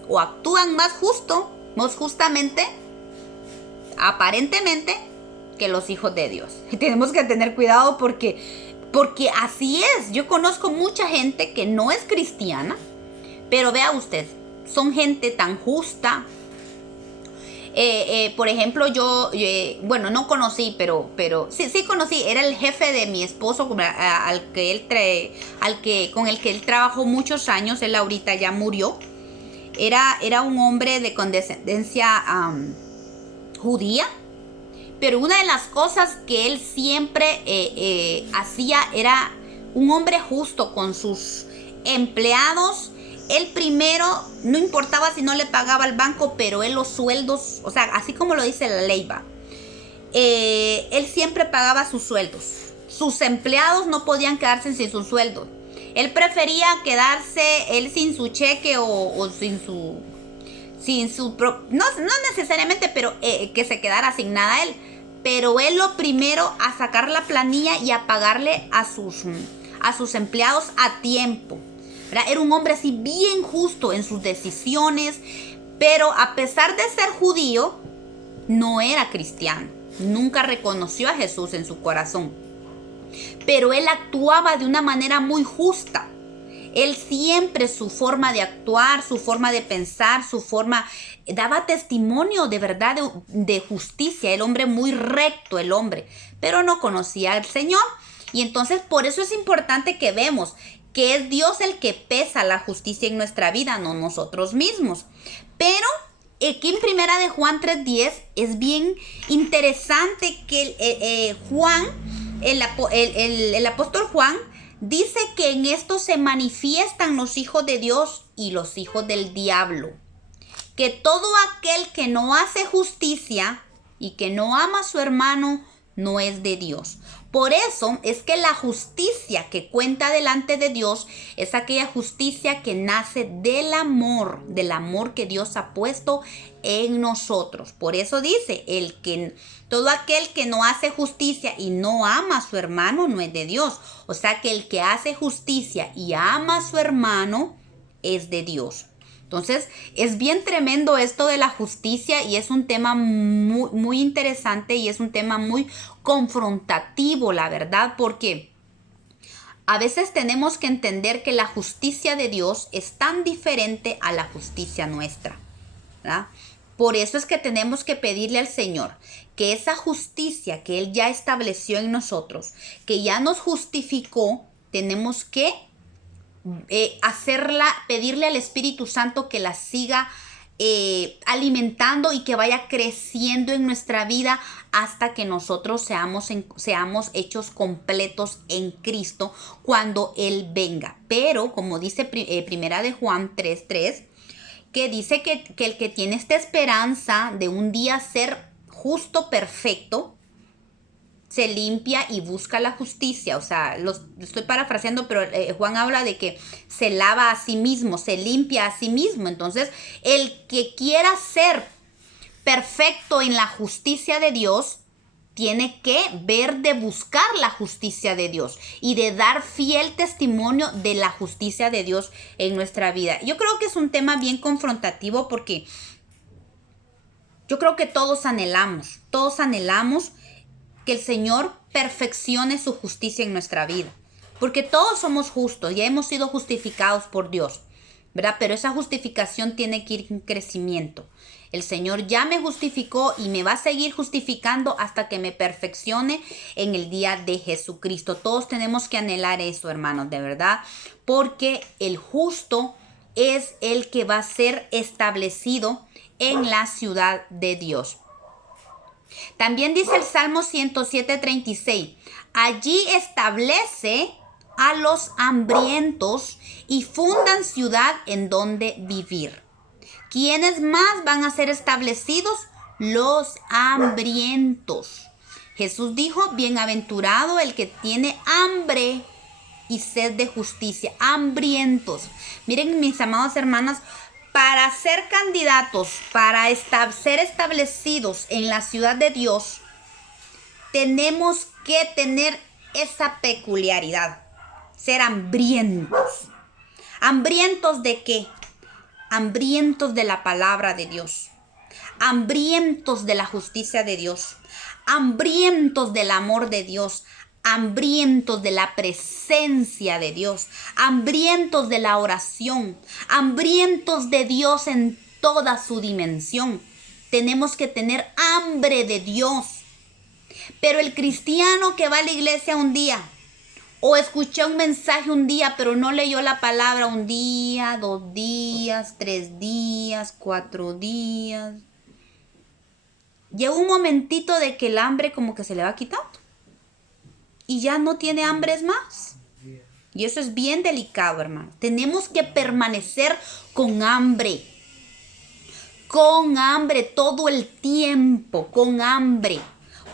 o actúan más justamente, aparentemente, que los hijos de Dios. Y tenemos que tener cuidado porque así es. Yo conozco mucha gente que no es cristiana, pero vea usted, son gente tan justa. Por ejemplo, yo no conocí, pero sí conocí. Era el jefe de mi esposo, con el que él trabajó muchos años. Él ahorita ya murió. Era un hombre de descendencia judía, pero una de las cosas que él siempre hacía era un hombre justo con sus empleados él primero, no importaba si no le pagaba al banco, pero él los sueldos, o sea, así como lo dice la ley, va. Él siempre pagaba sus sueldos. Sus empleados no podían quedarse sin su sueldo. Él prefería quedarse él sin su cheque o no necesariamente, pero que se quedara sin nada él. Pero él lo primero a sacar la planilla y a pagarle a sus empleados a tiempo, ¿verdad? Era un hombre así bien justo en sus decisiones, pero a pesar de ser judío, no era cristiano. Nunca reconoció a Jesús en su corazón. Pero él actuaba de una manera muy justa. Él siempre, su forma de actuar, su forma de pensar, daba testimonio de verdad, de justicia. El hombre muy recto, el hombre, pero no conocía al Señor. Y entonces por eso es importante que vemos que es Dios el que pesa la justicia en nuestra vida, no nosotros mismos. Pero aquí en Primera de Juan 3:10 es bien interesante que Juan, el apóstol Juan, dice que en esto se manifiestan los hijos de Dios y los hijos del diablo. Que todo aquel que no hace justicia y que no ama a su hermano no es de Dios. Por eso es que la justicia que cuenta delante de Dios es aquella justicia que nace del amor que Dios ha puesto en nosotros. Por eso dice, todo aquel que no hace justicia y no ama a su hermano no es de Dios. O sea que el que hace justicia y ama a su hermano es de Dios. Entonces, es bien tremendo esto de la justicia y es un tema muy, muy interesante y es un tema muy confrontativo, la verdad, porque a veces tenemos que entender que la justicia de Dios es tan diferente a la justicia nuestra, ¿verdad? Por eso es que tenemos que pedirle al Señor que esa justicia que Él ya estableció en nosotros, que ya nos justificó, tenemos que pedirle al Espíritu Santo que la siga alimentando y que vaya creciendo en nuestra vida hasta que nosotros seamos hechos completos en Cristo cuando Él venga. Pero como dice Primera de Juan 3:3, que dice que el que tiene esta esperanza de un día ser justo, perfecto, se limpia y busca la justicia. O sea, estoy parafraseando, pero Juan habla de que se lava a sí mismo, se limpia a sí mismo. Entonces, el que quiera ser perfecto en la justicia de Dios, tiene que ver de buscar la justicia de Dios y de dar fiel testimonio de la justicia de Dios en nuestra vida. Yo creo que es un tema bien confrontativo porque yo creo que todos anhelamos que el Señor perfeccione su justicia en nuestra vida. Porque todos somos justos, ya hemos sido justificados por Dios, ¿verdad? Pero esa justificación tiene que ir en crecimiento. El Señor ya me justificó y me va a seguir justificando hasta que me perfeccione en el día de Jesucristo. Todos tenemos que anhelar eso, hermanos, de verdad. Porque el justo es el que va a ser establecido en la ciudad de Dios. También dice el Salmo 107:36, allí establece a los hambrientos y fundan ciudad en donde vivir. ¿Quiénes más van a ser establecidos? Los hambrientos. Jesús dijo, bienaventurado el que tiene hambre y sed de justicia, hambrientos. Miren, mis amados hermanos, para ser candidatos, para ser establecidos en la ciudad de Dios, tenemos que tener esa peculiaridad, ser hambrientos. ¿Hambrientos de qué? Hambrientos de la palabra de Dios, hambrientos de la justicia de Dios, hambrientos del amor de Dios, hambrientos de la presencia de Dios, hambrientos de la oración, hambrientos de Dios en toda su dimensión. Tenemos que tener hambre de Dios. Pero el cristiano que va a la iglesia un día, o escuchó un mensaje un día, pero no leyó la palabra un día, 2 días, 3 días, 4 días, llega un momentito de que el hambre como que se le va quitando. Y ya no tiene hambres más. Y eso es bien delicado, hermano. Tenemos que permanecer con hambre. Con hambre todo el tiempo, con hambre.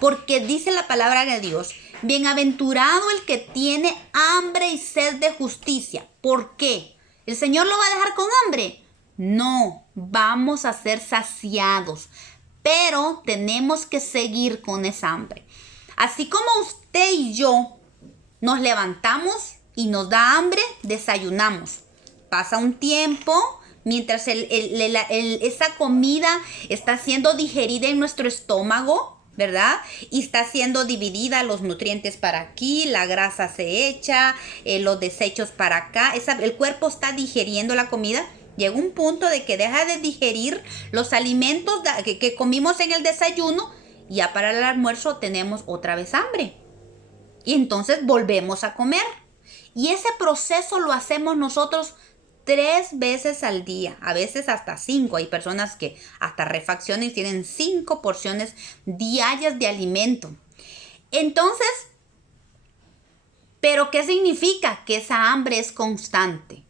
Porque dice la palabra de Dios, bienaventurado el que tiene hambre y sed de justicia. ¿Por qué? ¿El Señor lo va a dejar con hambre? No, vamos a ser saciados. Pero tenemos que seguir con esa hambre. Así como usted y yo nos levantamos y nos da hambre, desayunamos. Pasa un tiempo mientras esa comida está siendo digerida en nuestro estómago, ¿verdad? Y está siendo dividida, los nutrientes para aquí, la grasa se echa, los desechos para acá. El cuerpo está digiriendo la comida. Llega un punto de que deja de digerir los alimentos que comimos en el desayuno y ya para el almuerzo tenemos otra vez hambre. Y entonces volvemos a comer. Y ese proceso lo hacemos nosotros 3 veces al día, a veces hasta 5. Hay personas que hasta refacciones tienen 5 porciones diarias de alimento. Entonces, ¿pero qué significa? Que esa hambre es constante.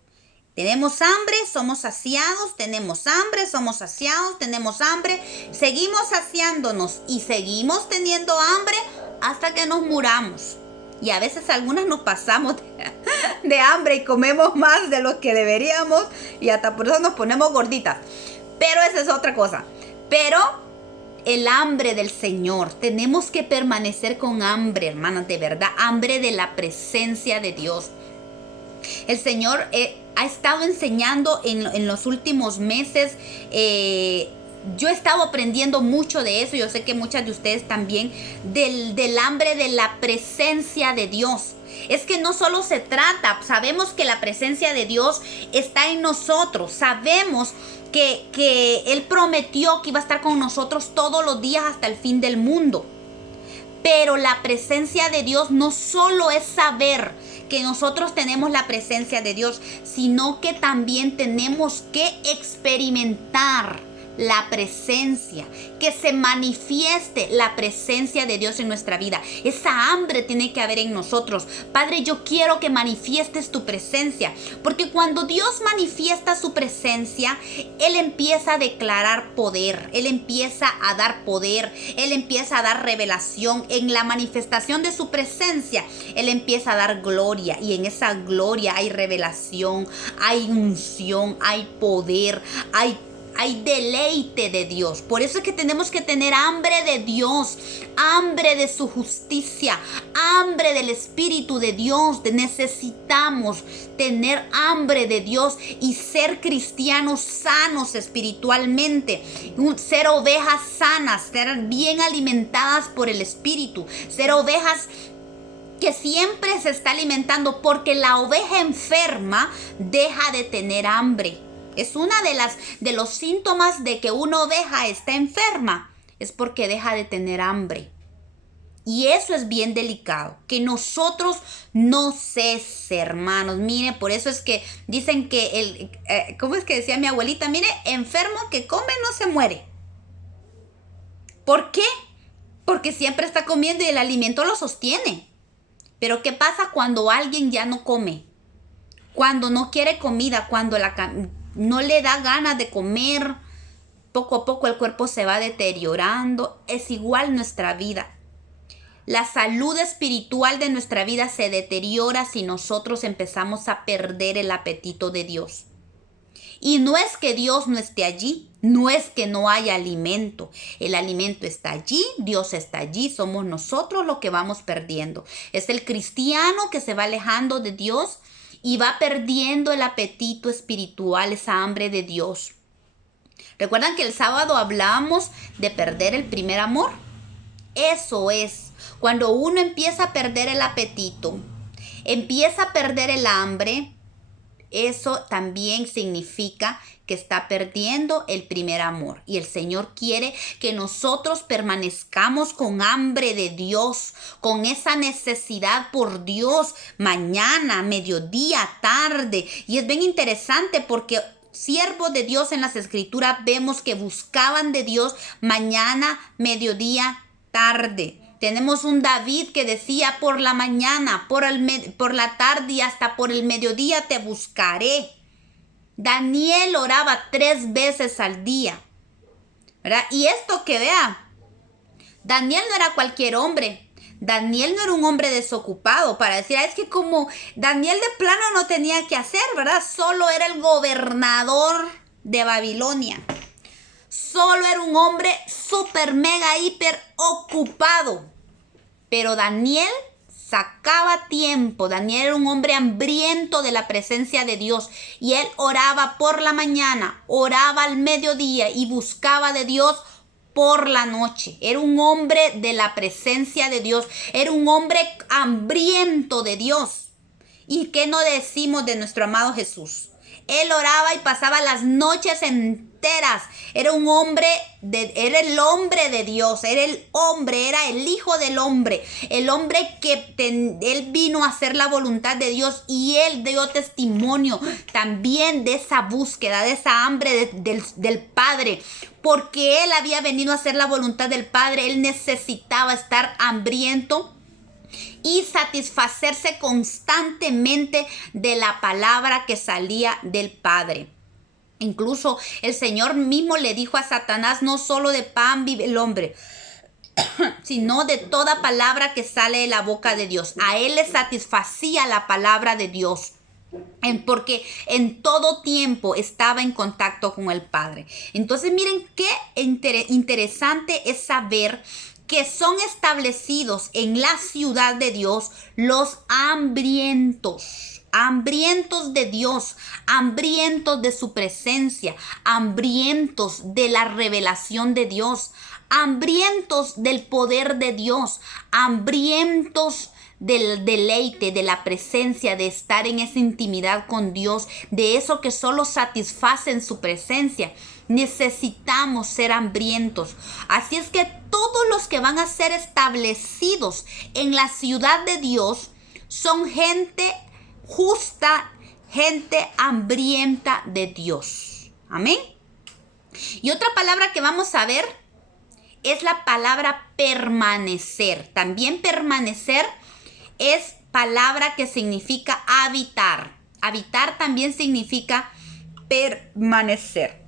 Tenemos hambre, somos saciados, tenemos hambre, somos saciados, tenemos hambre, seguimos saciándonos y seguimos teniendo hambre hasta que nos muramos. Y a veces algunas nos pasamos de hambre y comemos más de lo que deberíamos y hasta por eso nos ponemos gorditas. Pero esa es otra cosa. Pero el hambre del Señor, tenemos que permanecer con hambre, hermanas, de verdad, hambre de la presencia de Dios. El Señor ha estado enseñando en los últimos meses. Yo he estado aprendiendo mucho de eso. Yo sé que muchas de ustedes también. Del hambre de la presencia de Dios. Es que no solo se trata. Sabemos que la presencia de Dios está en nosotros. Sabemos que Él prometió que iba a estar con nosotros todos los días hasta el fin del mundo. Pero la presencia de Dios no solo es saber que nosotros tenemos la presencia de Dios, sino que también tenemos que experimentar la presencia, que se manifieste la presencia de Dios en nuestra vida. Esa hambre tiene que haber en nosotros. Padre, yo quiero que manifiestes tu presencia, porque cuando Dios manifiesta su presencia, Él empieza a declarar poder, Él empieza a dar poder, Él empieza a dar revelación. En la manifestación de su presencia, Él empieza a dar gloria, y en esa gloria hay revelación, hay unción, hay poder, hay deleite de Dios. Por eso es que tenemos que tener hambre de Dios, hambre de su justicia, hambre del Espíritu de Dios. Necesitamos tener hambre de Dios y ser cristianos sanos espiritualmente, ser ovejas sanas, ser bien alimentadas por el Espíritu, ser ovejas que siempre se está alimentando, porque la oveja enferma deja de tener hambre. Es una de los síntomas de que una oveja está enferma, es porque deja de tener hambre. Y eso es bien delicado, que nosotros no cese, hermanos. Mire, por eso es que dicen que ¿cómo es que decía mi abuelita? Mire, enfermo que come no se muere. ¿Por qué? Porque siempre está comiendo y el alimento lo sostiene. Pero ¿qué pasa cuando alguien ya no come? Cuando no quiere comida, cuando no le da ganas de comer, poco a poco el cuerpo se va deteriorando. Es igual nuestra vida. La salud espiritual de nuestra vida se deteriora si nosotros empezamos a perder el apetito de Dios. Y no es que Dios no esté allí, no es que no haya alimento. El alimento está allí, Dios está allí, somos nosotros los que vamos perdiendo. Es el cristiano que se va alejando de Dios y va perdiendo el apetito espiritual, esa hambre de Dios. ¿Recuerdan que el sábado hablamos de perder el primer amor? Eso es, cuando uno empieza a perder el apetito, empieza a perder el hambre, eso también significa que está perdiendo el primer amor. Y el Señor quiere que nosotros permanezcamos con hambre de Dios, con esa necesidad por Dios, mañana, mediodía, tarde. Y es bien interesante porque siervos de Dios en las Escrituras vemos que buscaban de Dios mañana, mediodía, tarde. Tenemos un David que decía por la mañana, por la tarde y hasta por el mediodía te buscaré. Daniel oraba 3 veces al día, ¿verdad? Y esto que vea, Daniel no era cualquier hombre. Daniel no era un hombre desocupado para decir, es que como Daniel de plano no tenía que hacer, ¿verdad? Solo era el gobernador de Babilonia. Solo era un hombre súper, mega, hiper ocupado. Pero Daniel sacaba tiempo. Daniel era un hombre hambriento de la presencia de Dios. Y él oraba por la mañana, oraba al mediodía y buscaba de Dios por la noche. Era un hombre de la presencia de Dios. Era un hombre hambriento de Dios. ¿Y qué no decimos de nuestro amado Jesús? Él oraba y pasaba las noches enteras. Era un hombre, era el hombre de Dios. Era el hombre, era el hijo del hombre. El hombre que él vino a hacer la voluntad de Dios. Y él dio testimonio también de esa búsqueda, de esa hambre del Padre. Porque él había venido a hacer la voluntad del Padre. Él necesitaba estar hambriento y satisfacerse constantemente de la palabra que salía del Padre. Incluso el Señor mismo le dijo a Satanás, no solo de pan vive el hombre, sino de toda palabra que sale de la boca de Dios. A él le satisfacía la palabra de Dios, porque en todo tiempo estaba en contacto con el Padre. Entonces miren qué interesante es saber que son establecidos en la ciudad de Dios los hambrientos. Hambrientos de Dios, hambrientos de su presencia, hambrientos de la revelación de Dios, hambrientos del poder de Dios, hambrientos del deleite, de la presencia, de estar en esa intimidad con Dios, de eso que solo satisface en su presencia. Necesitamos ser hambrientos. Así es que todos los que van a ser establecidos en la ciudad de Dios son gente justa, gente hambrienta de Dios. Amén. Y otra palabra que vamos a ver es la palabra permanecer. También permanecer es palabra que significa habitar. Habitar también significa permanecer.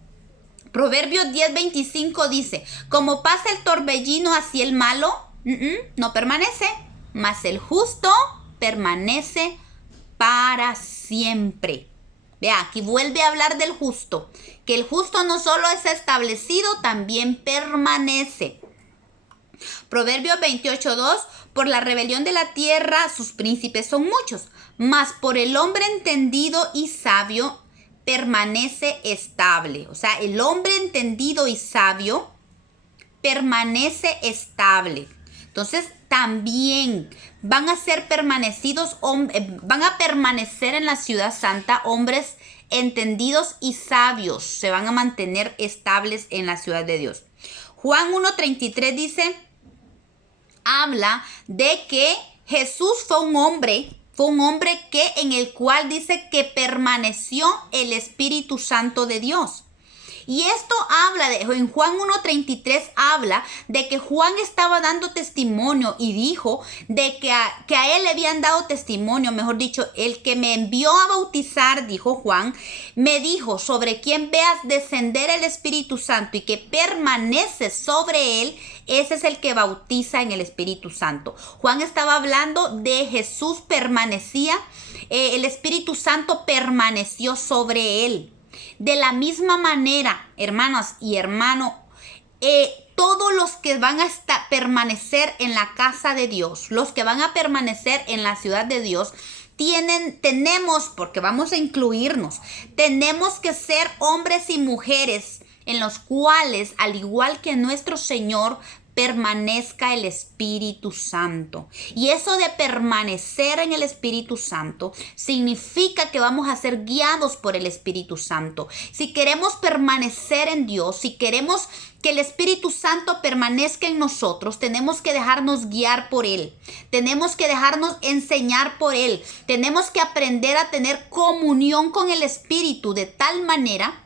Proverbios 10:25 dice, como pasa el torbellino hacia el malo, no permanece, mas el justo permanece para siempre. Vea, aquí vuelve a hablar del justo, que el justo no solo es establecido, también permanece. Proverbios 28:2, por la rebelión de la tierra sus príncipes son muchos, mas por el hombre entendido y sabio permanece estable. O sea, el hombre entendido y sabio permanece estable. Entonces, también van a ser permanecidos, van a permanecer en la ciudad santa hombres entendidos y sabios. Se van a mantener estables en la ciudad de Dios. Juan 1:33 dice, habla de que Jesús fue un hombre que en el cual dice que permaneció el Espíritu Santo de Dios. Y esto habla en Juan 1:33 habla de que Juan estaba dando testimonio y dijo de que a él le habían dado testimonio, mejor dicho, el que me envió a bautizar, dijo Juan, me dijo, sobre quien veas descender el Espíritu Santo y que permanece sobre él, ese es el que bautiza en el Espíritu Santo. Juan estaba hablando de Jesús permanecía, el Espíritu Santo permaneció sobre él. De la misma manera, hermanas y hermanos, todos los que van a permanecer en la casa de Dios, los que van a permanecer en la ciudad de Dios, tenemos, porque vamos a incluirnos, tenemos que ser hombres y mujeres en los cuales, al igual que nuestro Señor, permanezca el Espíritu Santo. Y eso de permanecer en el Espíritu Santo significa que vamos a ser guiados por el Espíritu Santo. Si queremos permanecer en Dios, si queremos que el Espíritu Santo permanezca en nosotros, tenemos que dejarnos guiar por Él. Tenemos que dejarnos enseñar por Él. Tenemos que aprender a tener comunión con el Espíritu de tal manera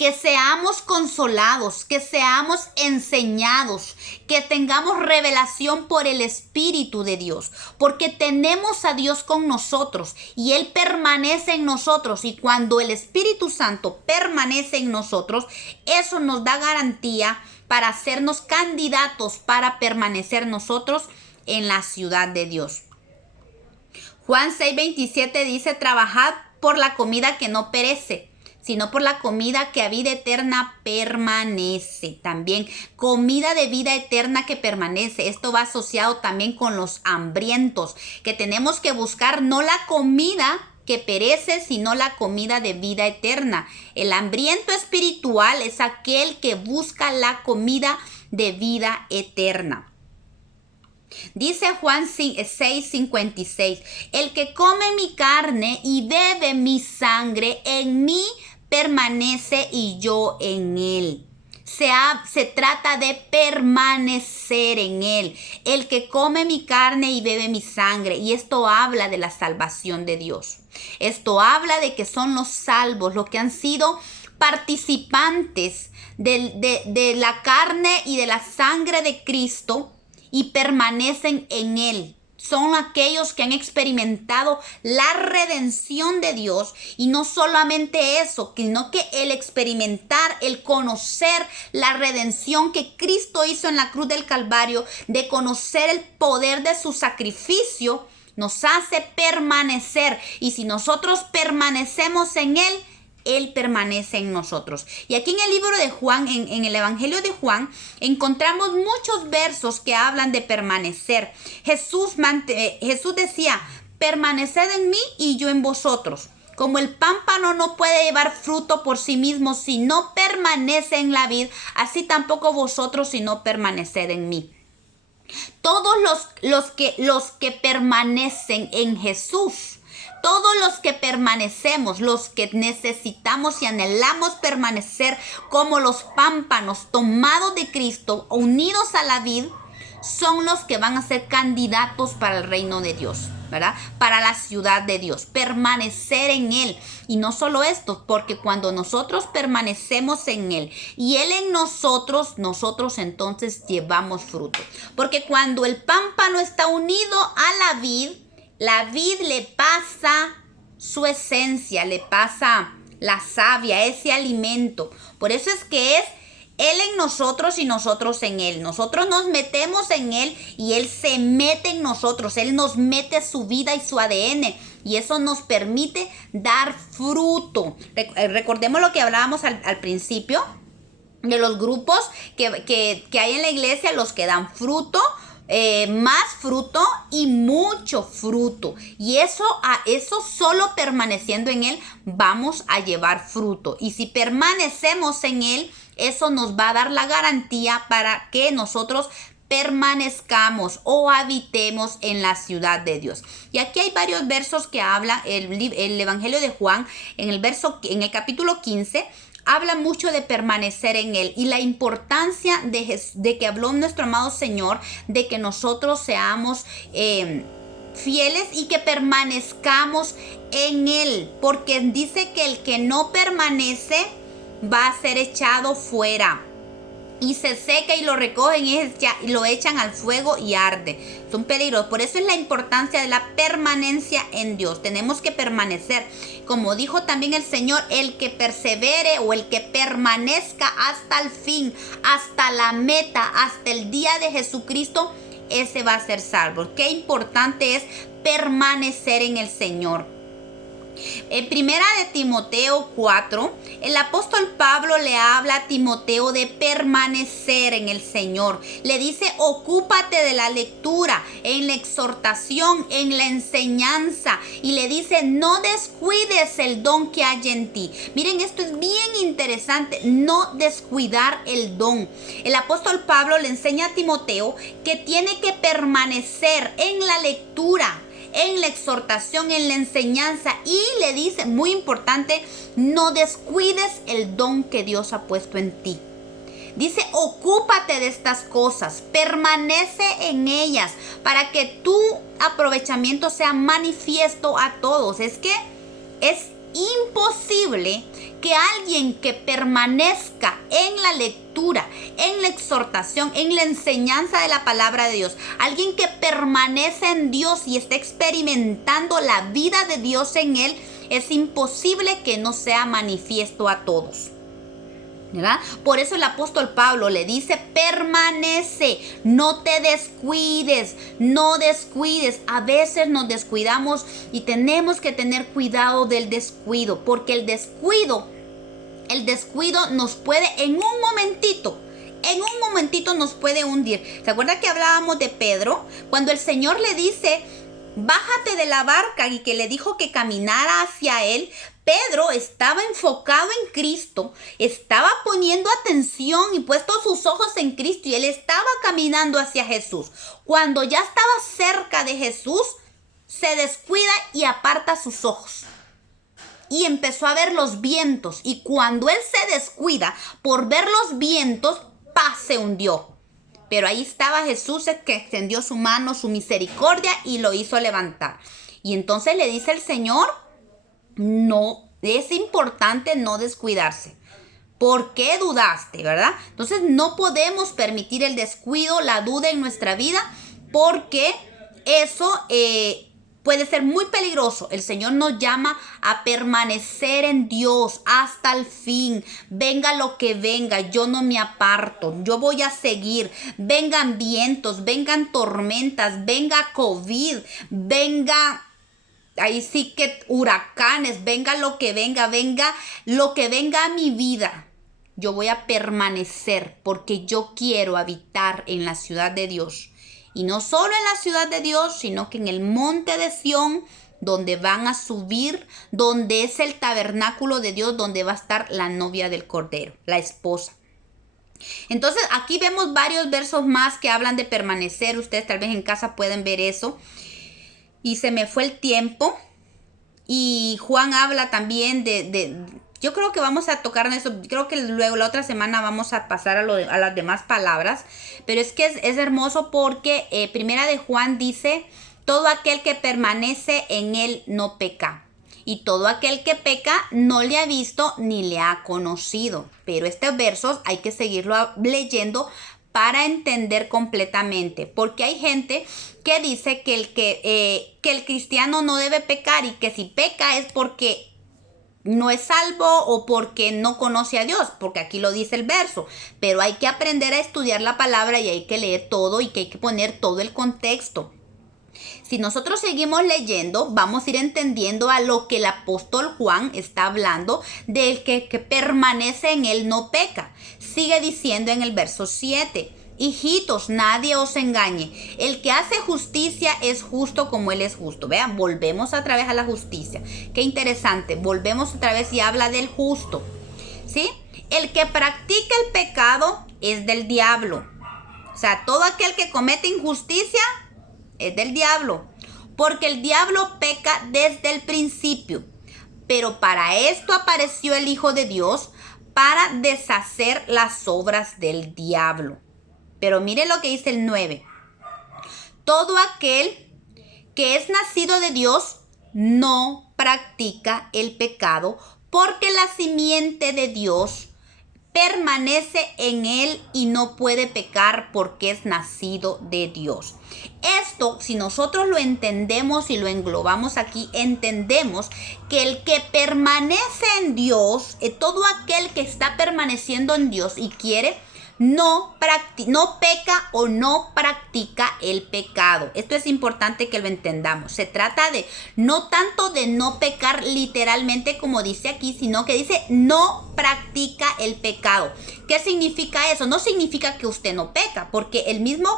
que seamos consolados, que seamos enseñados, que tengamos revelación por el Espíritu de Dios, porque tenemos a Dios con nosotros y Él permanece en nosotros, y cuando el Espíritu Santo permanece en nosotros, eso nos da garantía para hacernos candidatos para permanecer nosotros en la ciudad de Dios. Juan 6:27 dice: trabajad por la comida que no perece, sino por la comida que a vida eterna permanece. También comida de vida eterna que permanece. Esto va asociado también con los hambrientos, que tenemos que buscar no la comida que perece, sino la comida de vida eterna. El hambriento espiritual es aquel que busca la comida de vida eterna. Dice Juan 6:56, el que come mi carne y bebe mi sangre, en mí permanece y yo en él. Se trata de permanecer en él. El que come mi carne y bebe mi sangre. Y esto habla de la salvación de Dios. Esto habla de que son los salvos, los que han sido participantes de la carne y de la sangre de Cristo y permanecen en él. Son aquellos que han experimentado la redención de Dios, y no solamente eso, sino que el experimentar, el conocer la redención que Cristo hizo en la cruz del Calvario, de conocer el poder de su sacrificio, nos hace permanecer. Y si nosotros permanecemos en Él, Él permanece en nosotros. Y aquí en el libro de Juan, en el Evangelio de Juan, encontramos muchos versos que hablan de permanecer. Jesús decía: permaneced en mí y yo en vosotros. Como el pámpano no puede llevar fruto por sí mismo si no permanece en la vid, así tampoco vosotros si no permaneced en mí. Todos los que permanecen en Jesús, todos los que permanecemos, los que necesitamos y anhelamos permanecer como los pámpanos tomados de Cristo, unidos a la vid, son los que van a ser candidatos para el reino de Dios, ¿verdad? Para la ciudad de Dios, permanecer en Él. Y no solo esto, porque cuando nosotros permanecemos en Él y Él en nosotros, nosotros entonces llevamos fruto. Porque cuando el pámpano está unido a la vid le pasa su esencia, le pasa la savia, ese alimento. Por eso es que es Él en nosotros y nosotros en Él. Nosotros nos metemos en Él y Él se mete en nosotros. Él nos mete su vida y su ADN. Y eso nos permite dar fruto. Recordemos lo que hablábamos al principio de los grupos que hay en la iglesia, los que dan fruto, más fruto y mucho fruto. Y eso solo permaneciendo en Él vamos a llevar fruto. Y si permanecemos en Él, eso nos va a dar la garantía para que nosotros permanezcamos o habitemos en la ciudad de Dios. Y aquí hay varios versos que hablan el Evangelio de Juan, en el capítulo 15, habla mucho de permanecer en Él y la importancia de que habló nuestro amado Señor, de que nosotros seamos fieles y que permanezcamos en Él, porque dice que el que no permanece va a ser echado fuera. Y se seca y lo recogen y lo echan al fuego y arde. Son peligros. Por eso es la importancia de la permanencia en Dios. Tenemos que permanecer. Como dijo también el Señor, el que persevere o el que permanezca hasta el fin, hasta la meta, hasta el día de Jesucristo, ese va a ser salvo. Qué importante es permanecer en el Señor. En primera de Timoteo 4, el apóstol Pablo le habla a Timoteo de permanecer en el Señor. Le dice: ocúpate de la lectura, en la exhortación, en la enseñanza. Y le dice: no descuides el don que hay en ti. Miren, esto es bien interesante, no descuidar el don. El apóstol Pablo le enseña a Timoteo que tiene que permanecer en la lectura, en la exhortación, en la enseñanza, y le dice, muy importante, no descuides el don que Dios ha puesto en ti. Dice: ocúpate de estas cosas, permanece en ellas para que tu aprovechamiento sea manifiesto a todos. Es que es imposible que alguien que permanezca en la lectura, en la exhortación, en la enseñanza de la palabra de Dios, alguien que permanece en Dios y está experimentando la vida de Dios en él, es imposible que no sea manifiesto a todos, ¿verdad? Por eso el apóstol Pablo le dice: permanece, no te descuides, no descuides. A veces nos descuidamos y tenemos que tener cuidado del descuido, porque el descuido nos puede en un momentito nos puede hundir. ¿Se acuerda que hablábamos de Pedro? Cuando el Señor le dice: bájate de la barca, y que le dijo que caminara hacia él, Pedro estaba enfocado en Cristo, estaba poniendo atención y puesto sus ojos en Cristo, y él estaba caminando hacia Jesús. Cuando ya estaba cerca de Jesús, se descuida y aparta sus ojos. Y empezó a ver los vientos, y cuando él se descuida por ver los vientos, se hundió. Pero ahí estaba Jesús, que extendió su mano, su misericordia, y lo hizo levantar. Y entonces le dice el Señor: no, es importante no descuidarse. ¿Por qué dudaste, verdad? Entonces no podemos permitir el descuido, la duda en nuestra vida, porque eso puede ser muy peligroso. El Señor nos llama a permanecer en Dios hasta el fin. Venga lo que venga, yo no me aparto, yo voy a seguir. Vengan vientos, vengan tormentas, venga COVID, venga, ahí sí que huracanes, venga lo que venga a mi vida. Yo voy a permanecer porque yo quiero habitar en la ciudad de Dios. Y no solo en la ciudad de Dios, sino que en el monte de Sión, donde van a subir, donde es el tabernáculo de Dios, donde va a estar la novia del Cordero, la esposa. Entonces aquí vemos varios versos más que hablan de permanecer. Ustedes tal vez en casa pueden ver eso. Y se me fue el tiempo. Y Juan habla también yo creo que vamos a tocar en eso. Creo que luego la otra semana vamos a pasar a las demás palabras. Pero es que es hermoso porque Primera de Juan dice: todo aquel que permanece en él no peca. Y todo aquel que peca no le ha visto ni le ha conocido. Pero estos versos hay que seguirlo leyendo para entender completamente. Porque hay gente que dice que el cristiano no debe pecar, y que si peca es porque no es salvo o porque no conoce a Dios, porque aquí lo dice el verso. Pero hay que aprender a estudiar la palabra y hay que leer todo, y que hay que poner todo el contexto. Si nosotros seguimos leyendo, vamos a ir entendiendo a lo que el apóstol Juan está hablando del que permanece en él no peca. Sigue diciendo en el verso 7: hijitos, nadie os engañe. El que hace justicia es justo como él es justo. Vean, volvemos otra vez a la justicia. Qué interesante. Volvemos otra vez y habla del justo. ¿Sí? El que practica el pecado es del diablo. O sea, todo aquel que comete injusticia es del diablo. Porque el diablo peca desde el principio. Pero para esto apareció el Hijo de Dios, para deshacer las obras del diablo. Pero mire lo que dice el 9. Todo aquel que es nacido de Dios no practica el pecado, porque la simiente de Dios permanece en él y no puede pecar porque es nacido de Dios. Esto, si nosotros lo entendemos y lo englobamos aquí, entendemos que el que permanece en Dios, todo aquel que está permaneciendo en Dios y quiere, no peca o no practica el pecado. Esto es importante que lo entendamos. Se trata de no tanto de no pecar literalmente como dice aquí, sino que dice no practica el pecado. ¿Qué significa eso? No significa que usted no peca, porque el mismo,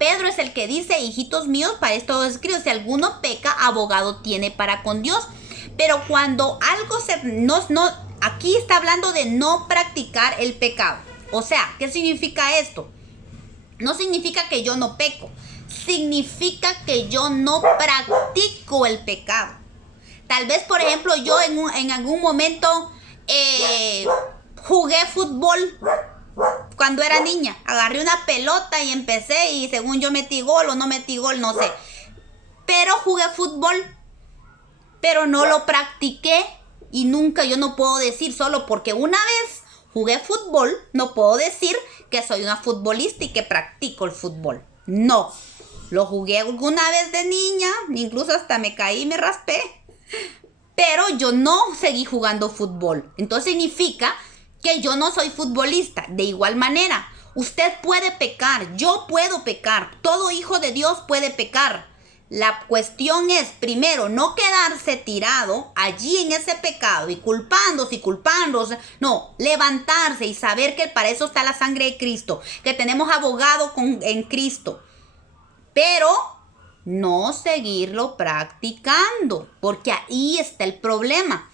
Pedro es el que dice: hijitos míos, para esto os escribo, si alguno peca, abogado tiene para con Dios. Pero cuando algo aquí está hablando de no practicar el pecado. O sea, ¿qué significa esto? No significa que yo no peco. Significa que yo no practico el pecado. Tal vez, por ejemplo, yo en algún momento jugué fútbol cuando era niña. Agarré una pelota y empecé, y según yo metí gol o no metí gol, no sé. Pero jugué fútbol, pero no lo practiqué. Y nunca, yo no puedo decir solo porque una vez jugué fútbol, no puedo decir que soy una futbolista y que practico el fútbol. No, lo jugué alguna vez de niña, incluso hasta me caí y me raspé. Pero yo no seguí jugando fútbol. Entonces significa que yo no soy futbolista. De igual manera, usted puede pecar, yo puedo pecar, todo hijo de Dios puede pecar. La cuestión es, primero, no quedarse tirado allí en ese pecado y culpándose. No, levantarse y saber que para eso está la sangre de Cristo, que tenemos abogado en Cristo. Pero no seguirlo practicando, porque ahí está el problema.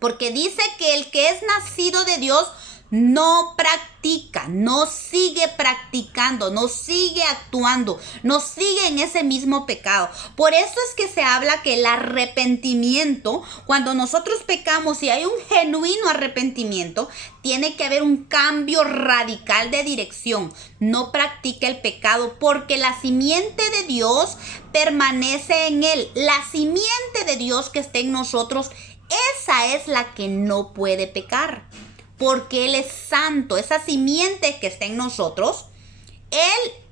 Porque dice que el que es nacido de Dios no practica, no sigue practicando, no sigue actuando, no sigue en ese mismo pecado. Por eso es que se habla que el arrepentimiento, cuando nosotros pecamos y hay un genuino arrepentimiento, tiene que haber un cambio radical de dirección. No practique el pecado porque la simiente de Dios permanece en él. La simiente de Dios que está en nosotros, esa es la que no puede pecar. Porque Él es santo. Esa simiente que está en nosotros,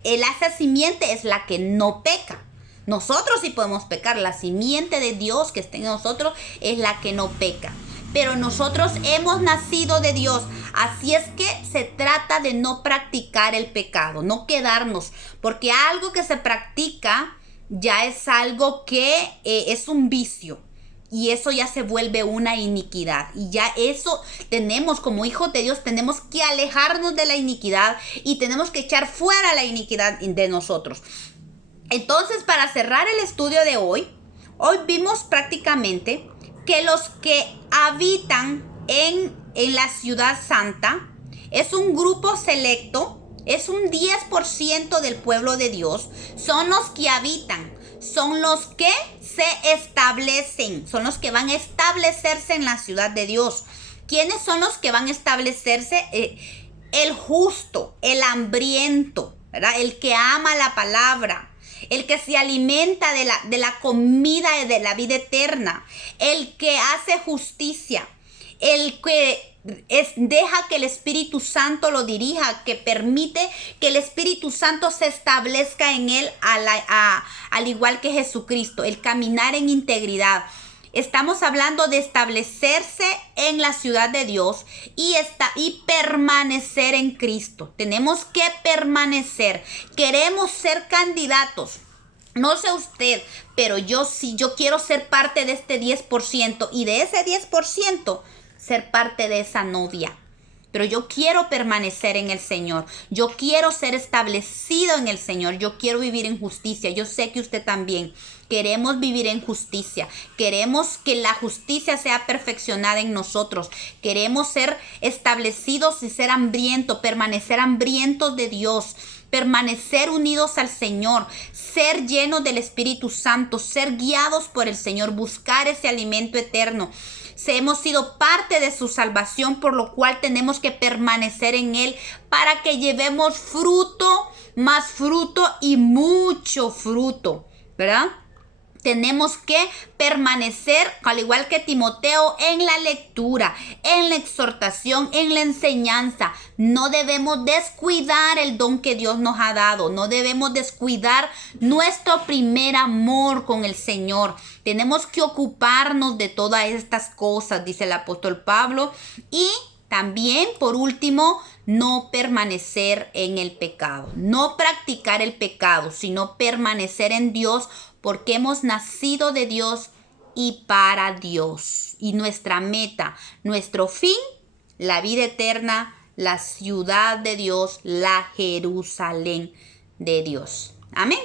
esa simiente es la que no peca. Nosotros sí podemos pecar. La simiente de Dios que está en nosotros es la que no peca. Pero nosotros hemos nacido de Dios. Así es que se trata de no practicar el pecado, no quedarnos. Porque algo que se practica ya es algo que es un vicio. Y eso ya se vuelve una iniquidad. Y ya eso tenemos, como hijos de Dios, tenemos que alejarnos de la iniquidad y tenemos que echar fuera la iniquidad de nosotros. Entonces, para cerrar el estudio de hoy vimos prácticamente que los que habitan en la ciudad santa es un grupo selecto, es un 10% del pueblo de Dios, son los que habitan. Son los que se establecen, son los que van a establecerse en la ciudad de Dios. ¿Quiénes son los que van a establecerse? El justo, el hambriento, ¿verdad? El que ama la palabra, el que se alimenta de la comida de la vida eterna, el que hace justicia, el que deja que el Espíritu Santo lo dirija, que permite que el Espíritu Santo se establezca en él al igual que Jesucristo, el caminar en integridad. Estamos hablando de establecerse en la ciudad de Dios y permanecer en Cristo. Tenemos que permanecer. Queremos ser candidatos. No sé usted, pero yo sí, yo quiero ser parte de este 10% y de ese 10% ser parte de esa novia. Pero yo quiero permanecer en el Señor. Yo quiero ser establecido en el Señor. Yo quiero vivir en justicia. Yo sé que usted también. Queremos vivir en justicia. Queremos que la justicia sea perfeccionada en nosotros. Queremos ser establecidos y ser hambrientos, permanecer hambrientos de Dios. Permanecer unidos al Señor, ser llenos del Espíritu Santo, ser guiados por el Señor, buscar ese alimento eterno. Hemos sido parte de su salvación, por lo cual tenemos que permanecer en Él para que llevemos fruto, más fruto y mucho fruto, ¿verdad? Tenemos que permanecer, al igual que Timoteo, en la lectura, en la exhortación, en la enseñanza. No debemos descuidar el don que Dios nos ha dado. No debemos descuidar nuestro primer amor con el Señor. Tenemos que ocuparnos de todas estas cosas, dice el apóstol Pablo. Y también, por último, no permanecer en el pecado. No practicar el pecado, sino permanecer en Dios, porque hemos nacido de Dios y para Dios. Y nuestra meta, nuestro fin, la vida eterna, la ciudad de Dios, la Jerusalén de Dios. Amén.